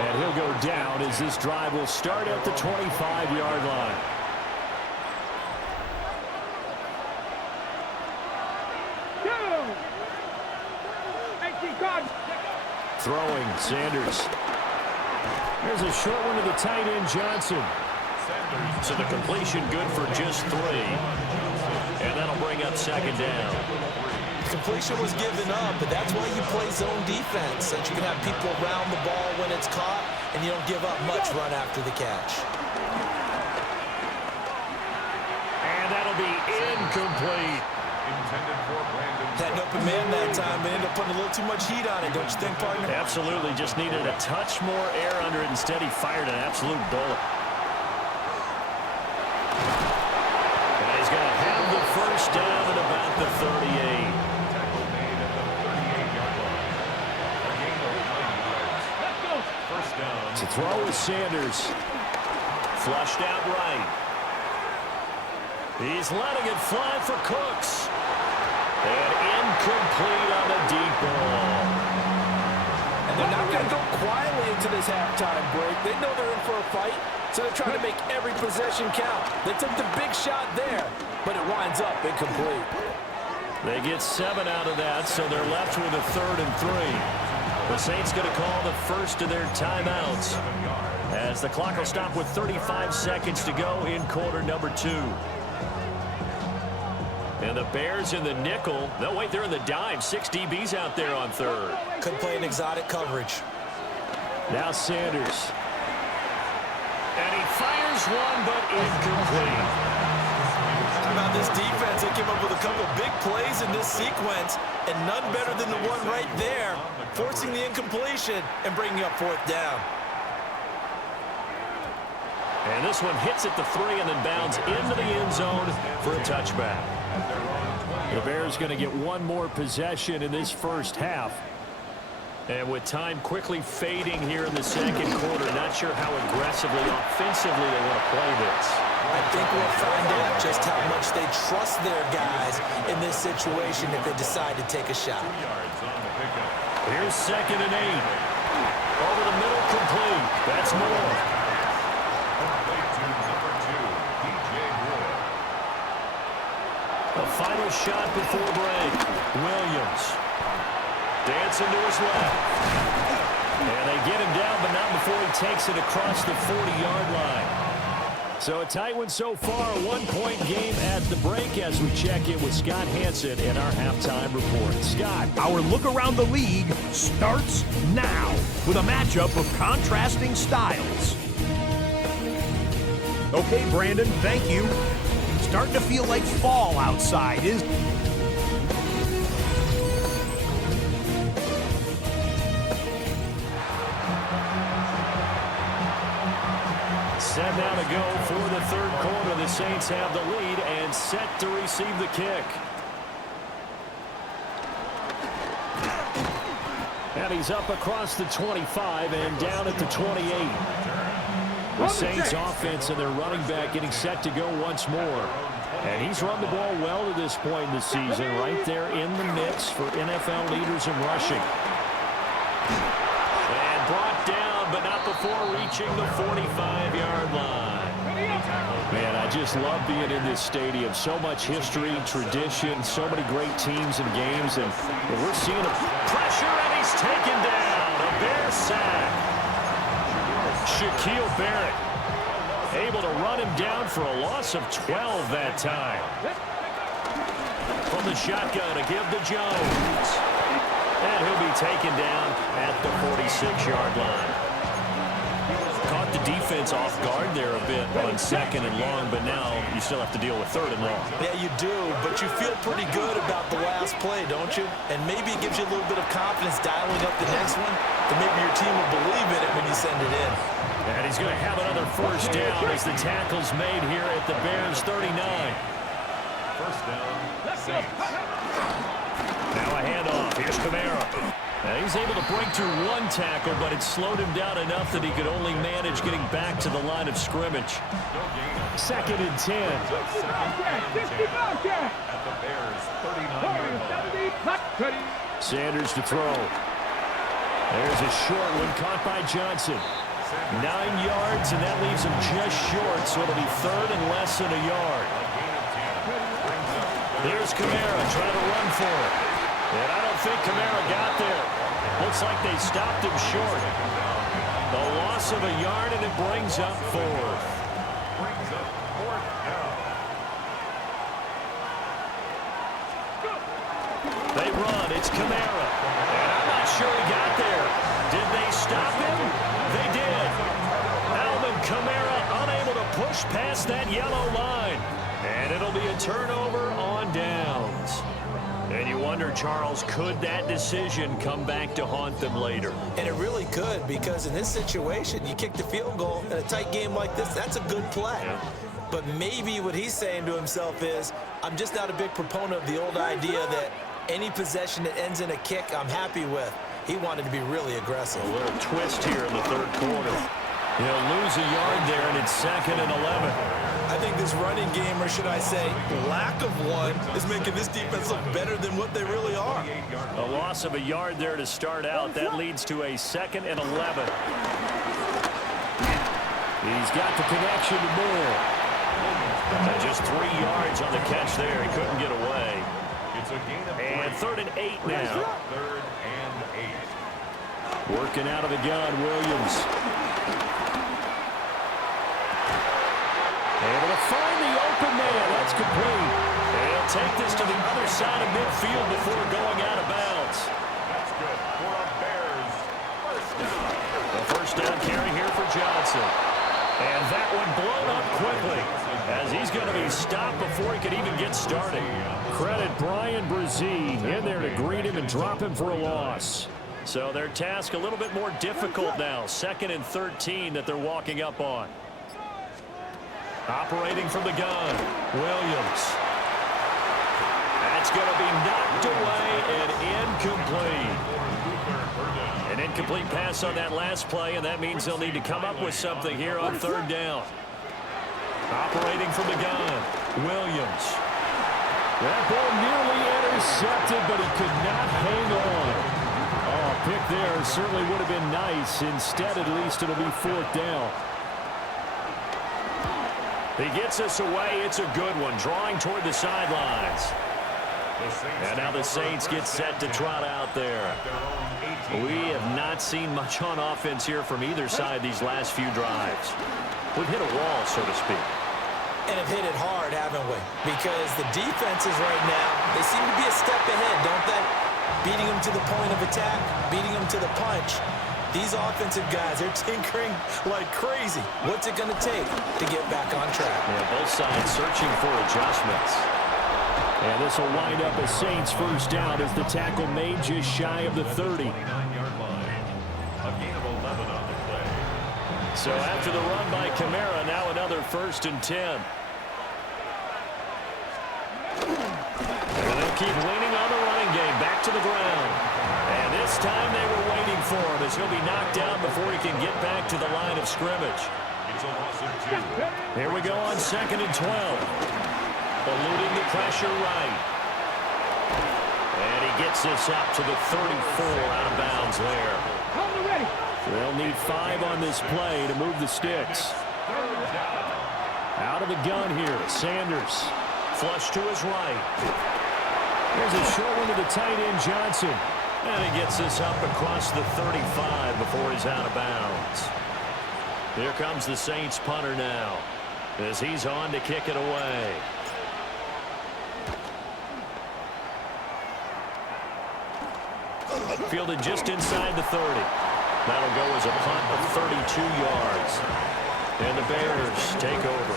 And he'll go down as this drive will start at the 25-yard line. Throwing, Sanders. There's a short one to the tight end, Johnson. So the completion good for just 3. And that'll bring up second down. Completion was given up, but that's why you play zone defense, so that you can have people around the ball when it's caught, and you don't give up much run after the catch. And that'll be incomplete. Had an open man that time, but ended up putting a little too much heat on it, don't you think, partner? Absolutely, just needed a touch more air under it. Instead, he fired an absolute bullet. And he's going to have the first down at about the 38. To throw is Sanders. Flushed out right. He's letting it fly for Cooks. And incomplete on the deep ball. And they're not going to go quietly into this halftime break. They know they're in for a fight, so they're trying to make every possession count. They took the big shot there, but it winds up incomplete. They get 7 out of that, so they're left with a 3rd and 3. The Saints going to call the first of their timeouts as the clock will stop with 35 seconds to go in quarter number 2. And the Bears in the nickel. No, wait, they're in the dime. 6 DBs out there on 3rd. Could play an exotic coverage. Now Sanders. And he fires one, but incomplete. How about this defense? They came up with a couple of big plays in this sequence, and none better than the one right there, forcing the incompletion and bringing up 4th down. And this one hits at the 3 and then bounds into the end zone for a touchback. The Bears going to get one more possession in this first half. And with time quickly fading here in the second quarter, not sure how aggressively, offensively they want to play this. I think we'll find out just how much they trust their guys in this situation if they decide to take a shot. Here's 2nd and 8. Over the middle, complete. That's Moore. A final shot before break. Williams. Dancing to his left. And they get him down, but not before he takes it across the 40-yard line. So a tight one so far, a 1-point game at the break as we check in with Scott Hanson in our halftime report. Scott. Our look around the league starts now with a matchup of contrasting styles. Okay, Brandon, thank you. Starting to feel like fall outside, is set now to go for the 3rd quarter. The Saints have the lead and set to receive the kick. And he's up across the 25 and down at the 28. The Saints offense and their running back getting set to go once more. And he's run the ball well to this point in the season, right there in the mix for NFL leaders in rushing. And brought down, but not before reaching the 45-yard line. Man, I just love being in this stadium. So much history, tradition, so many great teams and games. And we're seeing a pressure, and he's taken down. A Bear sack. Shaquille Barrett able to run him down for a loss of 12 that time. From the shotgun to give to Jones. And he'll be taken down at the 46-yard line. Caught the defense off guard there a bit on 2nd and long, but now you still have to deal with 3rd and long. Yeah, you do, but you feel pretty good about the last play, don't you? And maybe it gives you a little bit of confidence dialing up the next one, that maybe your team will believe in it when you send it in. And he's going to have another first down as the tackle's made here at the Bears 39. First down. Now a handoff. Here's Kamara. Now he's able to break through one tackle, but it slowed him down enough that he could only manage getting back to the line of scrimmage. 2nd and 10. At the Bears 39-yard line. Sanders to throw. There's a short one caught by Johnson. 9 yards, and that leaves him just short, so it'll be 3rd and less than a yard. Here's Kamara trying to run for it. And I don't think Kamara got there. Looks like they stopped him short. The loss of a yard, and it brings up fourth. They run. It's Kamara. And I'm not sure he got there. Did they stop him? They did. Alvin Kamara unable to push past that yellow line. And it'll be a turnover on downs. And you wonder, Charles, could that decision come back to haunt them later? And it really could, because in this situation, you kick the field goal in a tight game like this, that's a good play. Yeah. But maybe what he's saying to himself is, I'm just not a big proponent of the old idea that any possession that ends in a kick, I'm happy with. He wanted to be really aggressive. A little twist here in the third quarter. He'll lose a yard there, and it's 2nd and 11. I think this running game, or should I say lack of one, is making this defense look better than what they really are. A loss of a yard there to start out. That leads to a 2nd and 11. He's got the connection to Moore. And just 3 yards on the catch there. He couldn't get away. And 3rd and 8 now. 3rd and 8. Working out of the gun, Williams. Able to find the open man. That's complete. And he'll take this to the other side of midfield before going out of bounds. That's good for a Bears first down. The first down carry here for Johnson. And that one blown up quickly, as he's going to be stopped before he could even get started. Credit Brian Brzee in there to greet him and drop him for a loss. So their task a little bit more difficult now. 2nd and 13 that they're walking up on. Operating from the gun, Williams. That's going to be knocked away and incomplete. An incomplete pass on that last play, and that means they'll need to come up with something here on 3rd down. Operating from the gun, Williams. That ball nearly intercepted, but he could not hang on. Oh, a pick there certainly would have been nice. Instead, at least, it'll be 4th down. He gets us away. It's a good one, drawing toward the sidelines. And now the Saints get set to trot out there. We have not seen much on offense here from either side these last few drives. We've hit a wall, so to speak. And have hit it hard, haven't we? Because the defenses right now, they seem to be a step ahead, don't they? Beating them to the point of attack, beating them to the punch. These offensive guys, they're tinkering like crazy. What's it going to take to get back on track? Yeah, both sides searching for adjustments. And this will wind up a Saints first down as the tackle made just shy of the 30. 29-yard line. A gain of 11 on the play. So after the run by Kamara, now another 1st and 10. And they'll keep leaning on the running game, back to the ground. And this time they were waiting for him as he'll be knocked down before he can get back to the line of scrimmage. It's a loss of 2. Here we go on 2nd and 12. Eluding the pressure right. And he gets this up to the 34 out of bounds there. They'll need 5 on this play to move the sticks. Out of the gun here, Sanders. Flush to his right. There's a short one to the tight end, Johnson. And he gets this up across the 35 before he's out of bounds. Here comes the Saints punter now, as he's on to kick it away. Fielded just inside the 30. That'll go as a punt of 32 yards. And the Bears take over.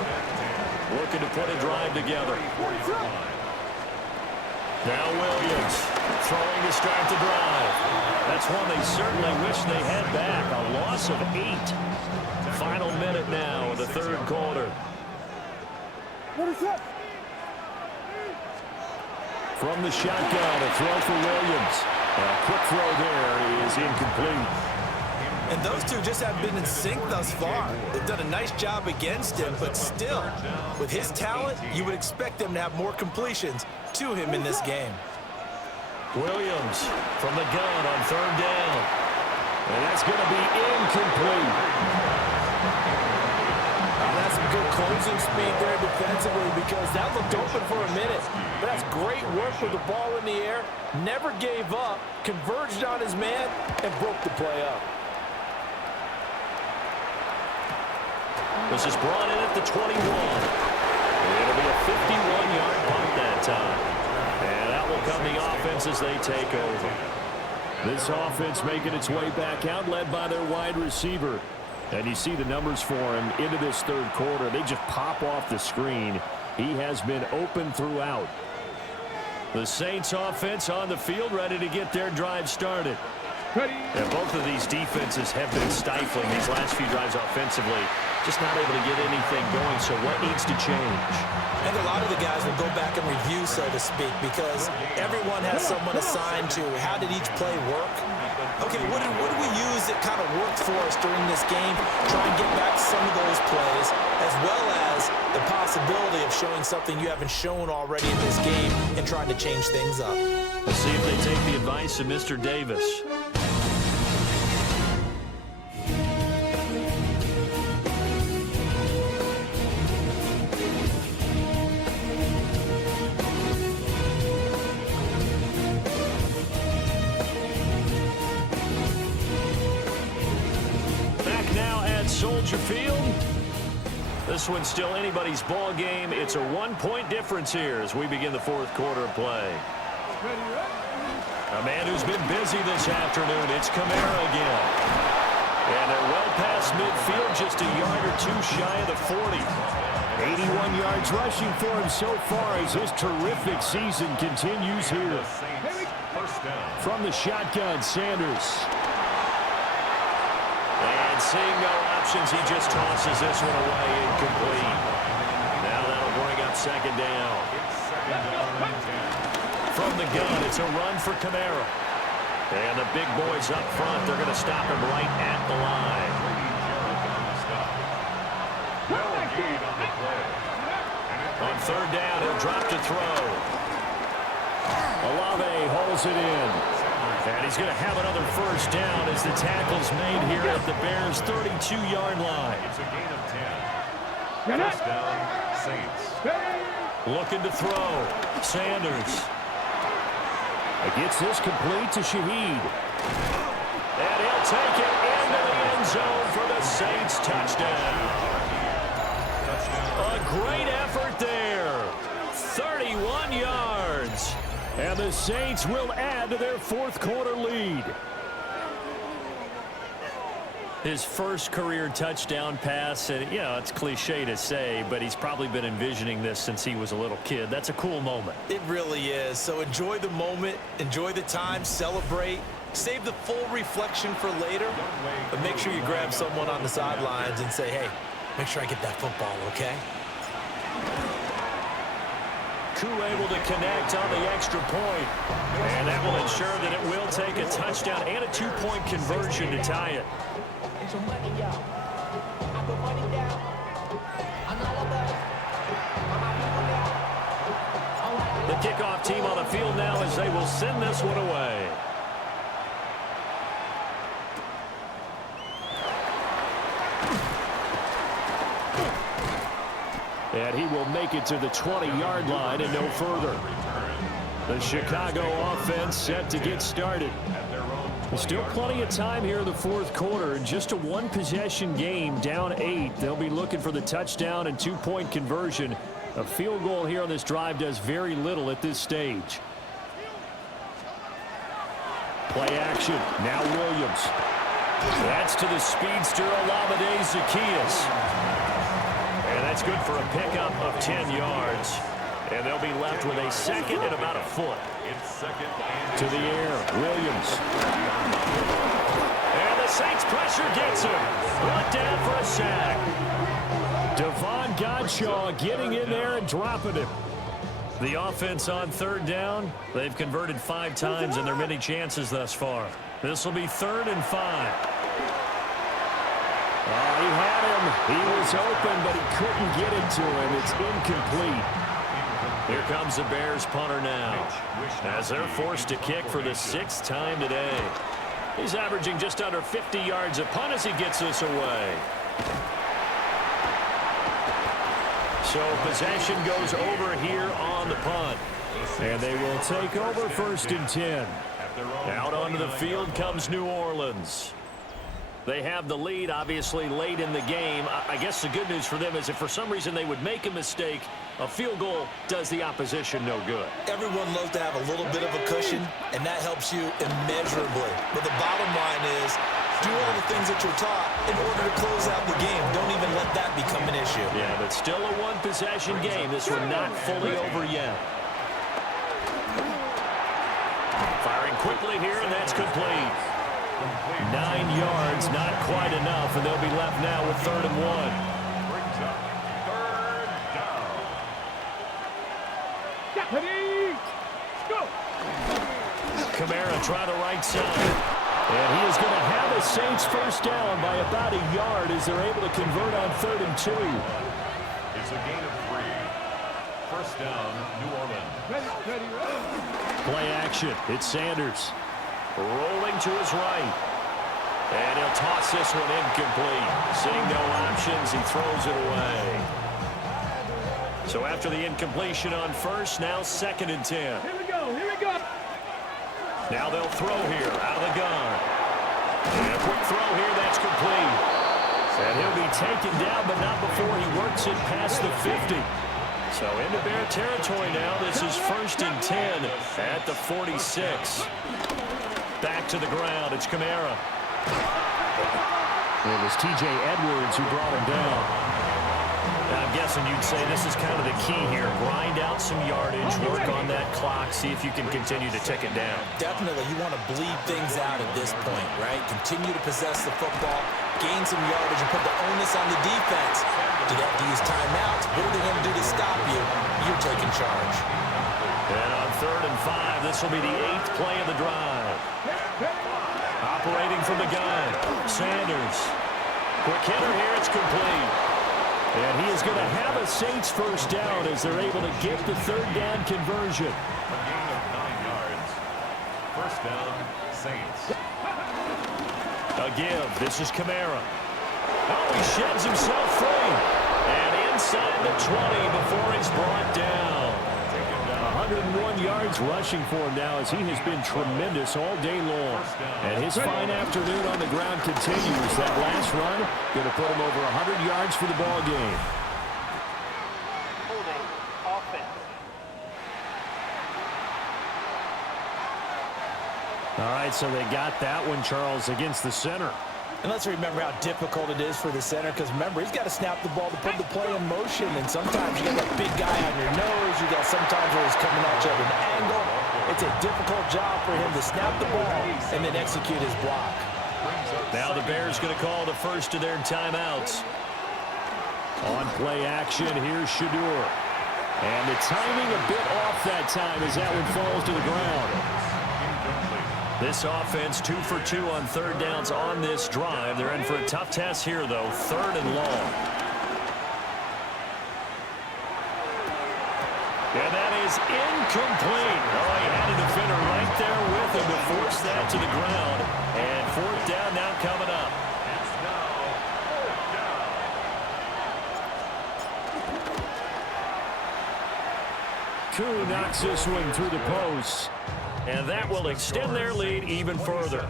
Looking to put a drive together. Now Williams throwing to start the drive. That's one they certainly wish they had back. A loss of 8. Final minute now in the 3rd quarter. From the shotgun, a throw for Williams. A quick throw there is incomplete. And those two just haven't been in sync thus far. They've done a nice job against him, but still, with his talent, you would expect them to have more completions to him in this game. Williams from the gun on 3rd down. And that's going to be incomplete. That's some good closing speed there defensively because that looked open for a minute. But that's great work with the ball in the air. Never gave up, converged on his man, and broke the play up. This is brought in at the 21. It'll be a 51-yard punt that time. And that will come the offense as they take over. This offense making its way back out, led by their wide receiver. And you see the numbers for him into this third quarter. They just pop off the screen. He has been open throughout. The Saints offense on the field, ready to get their drive started. And both of these defenses have been stifling these last few drives offensively. Just not able to get anything going, so what needs to change? I think a lot of the guys will go back and review, so to speak, because everyone has someone assigned to how did each play work. Okay, what did we use that kind of worked for us during this game? Try and get back some of those plays, as well as the possibility of showing something you haven't shown already in this game and trying to change things up. Let's see if they take the advice of Mr. Davis. Soldier Field. This one's still anybody's ball game. It's a one-point difference here as we begin the fourth quarter of play. A man who's been busy this afternoon, it's Kamara again. And they're well past midfield, just a yard or two shy of the 40. 81 yards rushing for him so far as his terrific season continues here. From the shotgun, Sanders. And seeing no options, he just tosses this one away, incomplete. Now that'll bring up second down. From the gun, it's a run for Kamara. And the big boys up front, they're going to stop him right at the line. On third down, he'll drop to throw. Olave holds it in. And he's going to have another first down as the tackle's made here at the Bears' 32-yard line. It's a gain of 10. First down, Saints. Looking to throw. Sanders. Gets this complete to Shaheed. And he'll take it into the end zone for the Saints touchdown. A great effort there. 31 yards. And the Saints will add to their fourth quarter lead. His first career touchdown pass, and you know, it's cliche to say, but he's probably been envisioning this since he was a little kid. That's a cool moment. It really is. So enjoy the moment, enjoy the time, celebrate, save the full reflection for later, but make sure you grab someone on the sidelines and say, hey, make sure I get that football, okay? Able to connect on the extra point. And that will ensure that it will take a touchdown and a two-point conversion to tie it. The kickoff team on the field now as they will send this one away. And he will make it to the 20-yard line and no further. The Chicago offense set to get started. Still plenty of time here in the fourth quarter. Just a one-possession game, down 8. They'll be looking for the touchdown and two-point conversion. A field goal here on this drive does very little at this stage. Play action. Now Williams. That's to the speedster, Olamide Zaccheaus. And that's good for a pickup of 10 yards. And they'll be left with a second and about a foot. It's second and to the air, Williams. And the Saints pressure gets him. Brought down for a sack. Devon Godshaw getting in there and dropping him. The offense on third down, they've converted 5 times in their many chances thus far. This will be 3rd and 5. He had him. He was open, but he couldn't get it to him. It's incomplete. Here comes the Bears punter now, as they're forced to kick for the 6th time today. He's averaging just under 50 yards a punt as he gets this away. So possession goes over here on the punt. And they will take over 1st and 10. Out onto the field comes New Orleans. They have the lead, obviously, late in the game. I guess the good news for them is if for some reason they would make a mistake, a field goal does the opposition no good. Everyone loves to have a little bit of a cushion, and that helps you immeasurably. But the bottom line is, do all the things that you're taught in order to close out the game. Don't even let that become an issue. Yeah, but still a one-possession game. This one not fully over yet. Firing quickly here, and that's complete. 9 yards, not quite enough, and they'll be left now with 3rd and 1. Brings up 3rd down. Deputy, go. Kamara try the right side. And he is going to have the Saints 1st down by about a yard as they're able to convert on 3rd and 2. It's a gain of 3. 1st down, New Orleans. Ready. Play action. It's Sanders. Rolling to his right. And he'll toss this one incomplete. Seeing no options, he throws it away. So after the incompletion on 1st, now 2nd and 10. Here we go. Now they'll throw here out of the gun. And a quick throw here, that's complete. And he'll be taken down, but not before he works it past the 50. So into Bear territory now. This is 1st and 10 at the 46. Back to the ground. It's Kamara. It was T.J. Edwards who brought him down. I'm guessing you'd say this is kind of the key here. Grind out some yardage, work on that clock, see if you can continue to tick it down. Definitely, you want to bleed things out at this point, right? Continue to possess the football, gain some yardage, and put the onus on the defense. Do that to use timeouts. What are they going to do to stop you? You're taking charge. And on 3rd and 5, this will be the 8th play of the drive. Operating from the gun, Sanders. Quick hitter here, it's complete. And he is going to have a Saints 1st down as they're able to get the 3rd down conversion. A gain of 9 yards. 1st down, Saints. A give. This is Kamara. Oh, he sheds himself free. And inside the 20 before he's brought down. 101 yards rushing for him now as he has been tremendous all day long. And his fine afternoon on the ground continues. That last run going to put him over 100 yards for the ball game. Holding offense. All right, so they got that one, Charles, against the center. And let's remember how difficult it is for the center, because remember, he's got to snap the ball to put the play in motion, and sometimes you got that big guy on your nose, you got sometimes where he's coming at you at an angle. It's a difficult job for him to snap the ball and then execute his block. Now the Bears going to call the first of their timeouts. On play action, here's Shedeur. And the timing a bit off that time as that one falls to the ground. This offense 2 for 2 on 3rd downs on this drive. They're in for a tough task here, though. 3rd and long. And that is incomplete. Oh, he had a defender right there with him to force that to the ground. And 4th down now coming up. It's now 4th down. Koo knocks this one through the post. And that will extend their lead even further.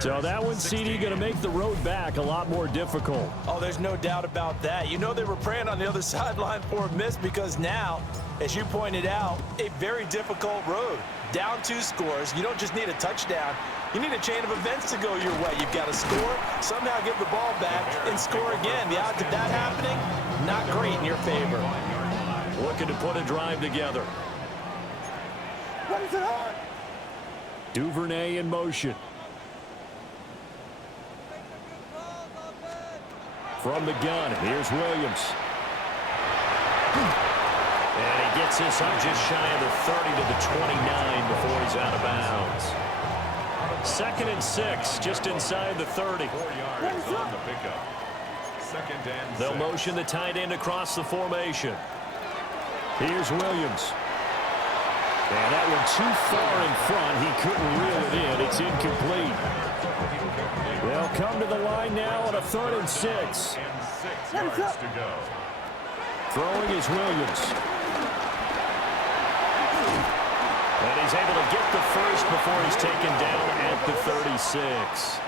So that one, CD, going to make the road back a lot more difficult. Oh, there's no doubt about that. You know they were praying on the other sideline for a miss because now, as you pointed out, a very difficult road. Down 2 scores. You don't just need a touchdown. You need a chain of events to go your way. You've got to score, somehow get the ball back, and score again. The odds of that happening, not great in your favor. Looking to put a drive together. Duvernay in motion. From the gun, here's Williams. And he gets this up just shy of the 30 to the 29 before he's out of bounds. 2nd and 6, just inside the 30. 4 yards on the pickup. 2nd and 6. They'll motion the tight end across the formation. Here's Williams. And that one too far in front. He couldn't reel it in. It's incomplete. They'll come to the line now on a 3rd and 6. And 6 yards to go. Throwing is Williams. And he's able to get the first before he's taken down at the 36.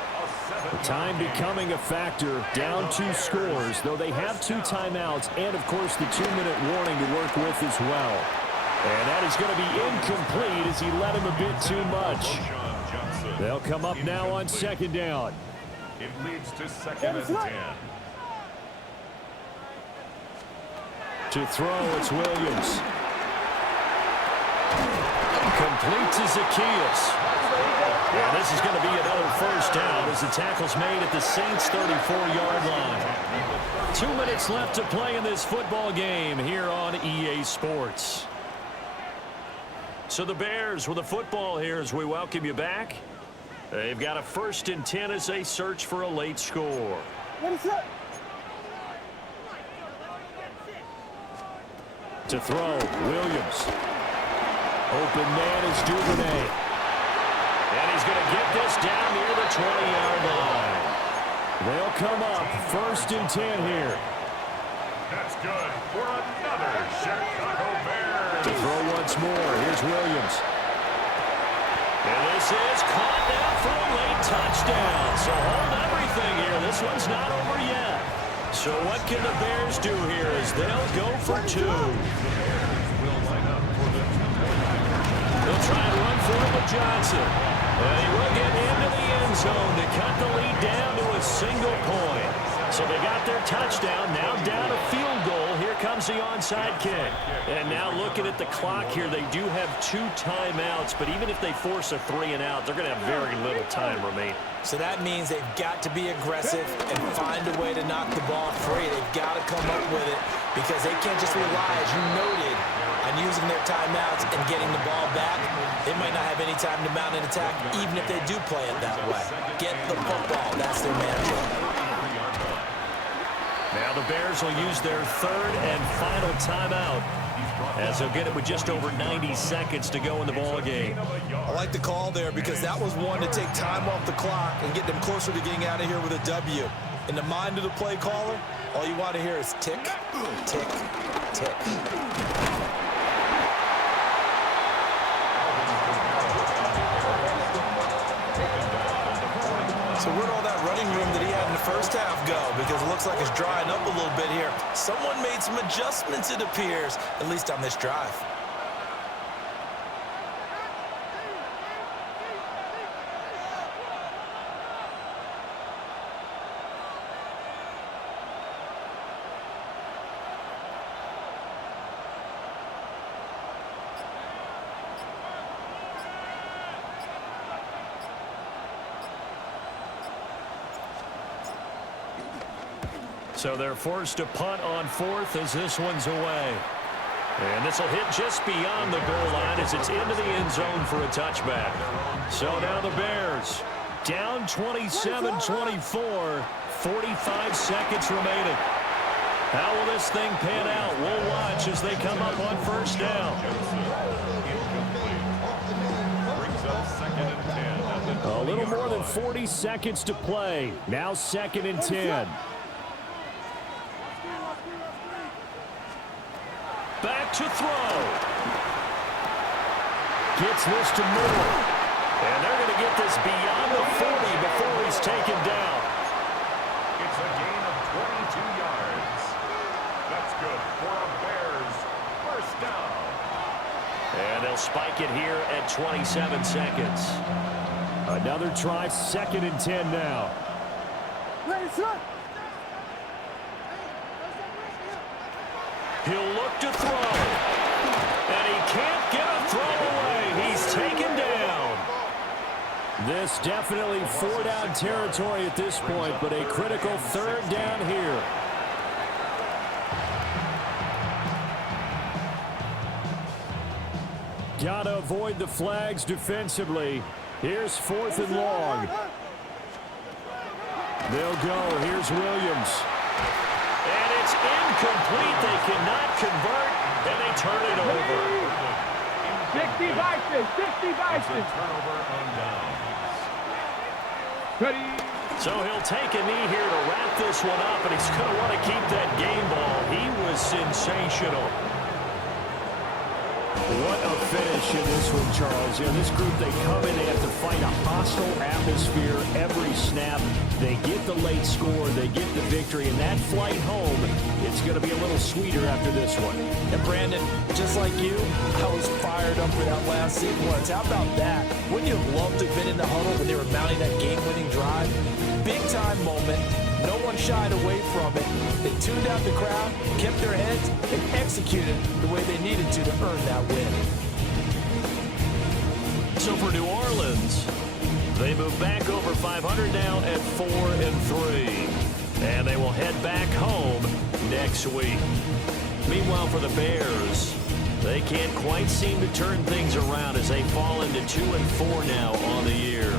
The time becoming a factor, down 2 scores, though they have 2 timeouts and, of course, the 2-minute warning to work with as well. And that is going to be incomplete as he let him a bit too much. They'll come up now on 2nd down. It leads to 2nd and 10. To throw, it's Williams. Complete to Zacchaeus. And this is going to be another first down as the tackle's made at the Saints' 34-yard line. 2 minutes left to play in this football game here on EA Sports. So the Bears with the football here as we welcome you back. They've got a 1st and 10 as they search for a late score. To throw, Williams. Open man is Duvernay. And he's going to get this down near the 20-yard line. They'll come up 1st and 10 here. That's good for another Chicago Bears. To throw once more, here's Williams. And this is caught down for a late touchdown. So hold everything here. This one's not over yet. So what can the Bears do here as they'll go for 2? They'll try and run for it with Johnson. And he will get into the end zone to cut the lead down to a single point. So they got their touchdown, now down a field goal. Here comes the onside kick. And now looking at the clock here, they do have 2 timeouts, but even if they force a 3 and out, they're going to have very little time remaining. So that means they've got to be aggressive and find a way to knock the ball free. They've got to come up with it because they can't just rely, as you noted, on using their timeouts and getting the ball back. They might not have any time to mount an attack, even if they do play it that way. Get the football. That's their mantra. Now the Bears will use their 3rd and final timeout as they'll get it with just over 90 seconds to go in the ball game. I like the call there because that was one to take time off the clock and get them closer to getting out of here with a W. In the mind of the play caller, all you want to hear is tick, tick, tick. So where'd all that running room that he had in the first half go? Because it looks like it's drying up a little bit here. Someone made some adjustments, it appears, at least on this drive. So they're forced to punt on 4th as this one's away. And this will hit just beyond the goal line as it's into the end zone for a touchback. So now the Bears down 27-24, 45 seconds remaining. How will this thing pan out? We'll watch as they come up on 1st down. A little more than 40 seconds to play. Now 2nd and 10. Back to throw. Gets this to Moore. And they're going to get this beyond the 40 before he's taken down. It's a gain of 22 yards. That's good for a Bears 1st down. And they'll spike it here at 27 seconds. Another try, 2nd and 10 now. He'll look to throw. And he can't get a throw away. He's taken down. This definitely 4-down territory at this point, but a critical 3rd down here. Gotta avoid the flags defensively. Here's 4th and long. They'll go. Here's Williams. And it's incomplete. They cannot convert, and they turn it over. 60 Vikings, 60 Vikings. Turnover on downs. Ready, So he'll take a knee here to wrap this one up, and he's going to want to keep that game ball. He was sensational. What a finish in this one, Charles. You know, this group, they come in, they have to fight a hostile atmosphere every snap. They get the late score, they get the victory, and that flight home, it's going to be a little sweeter after this one. And Brandon, just like you, I was fired up for that last sequence. How about that? Wouldn't you have loved to have been in the huddle when they were mounting that game-winning drive? Big-time moment. No one shied away from it. They tuned out the crowd, kept their heads, and executed the way they needed to earn that win. So for New Orleans, they move back over 500 now at 4-3. And they will head back home next week. Meanwhile, for the Bears, they can't quite seem to turn things around as they fall into 2-4 now on the year.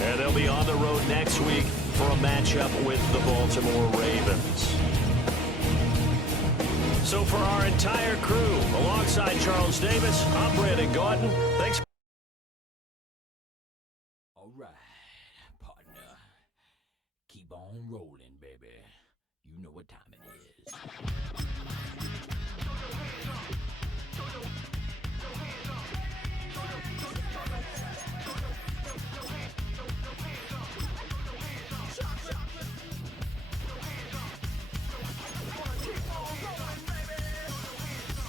And they'll be on the road next week for a matchup with the Baltimore Ravens. So for our entire crew, alongside Charles Davis, I'm Brandon Gaudin. Thanks. All right, partner. Keep on rolling, baby. You know what time it is.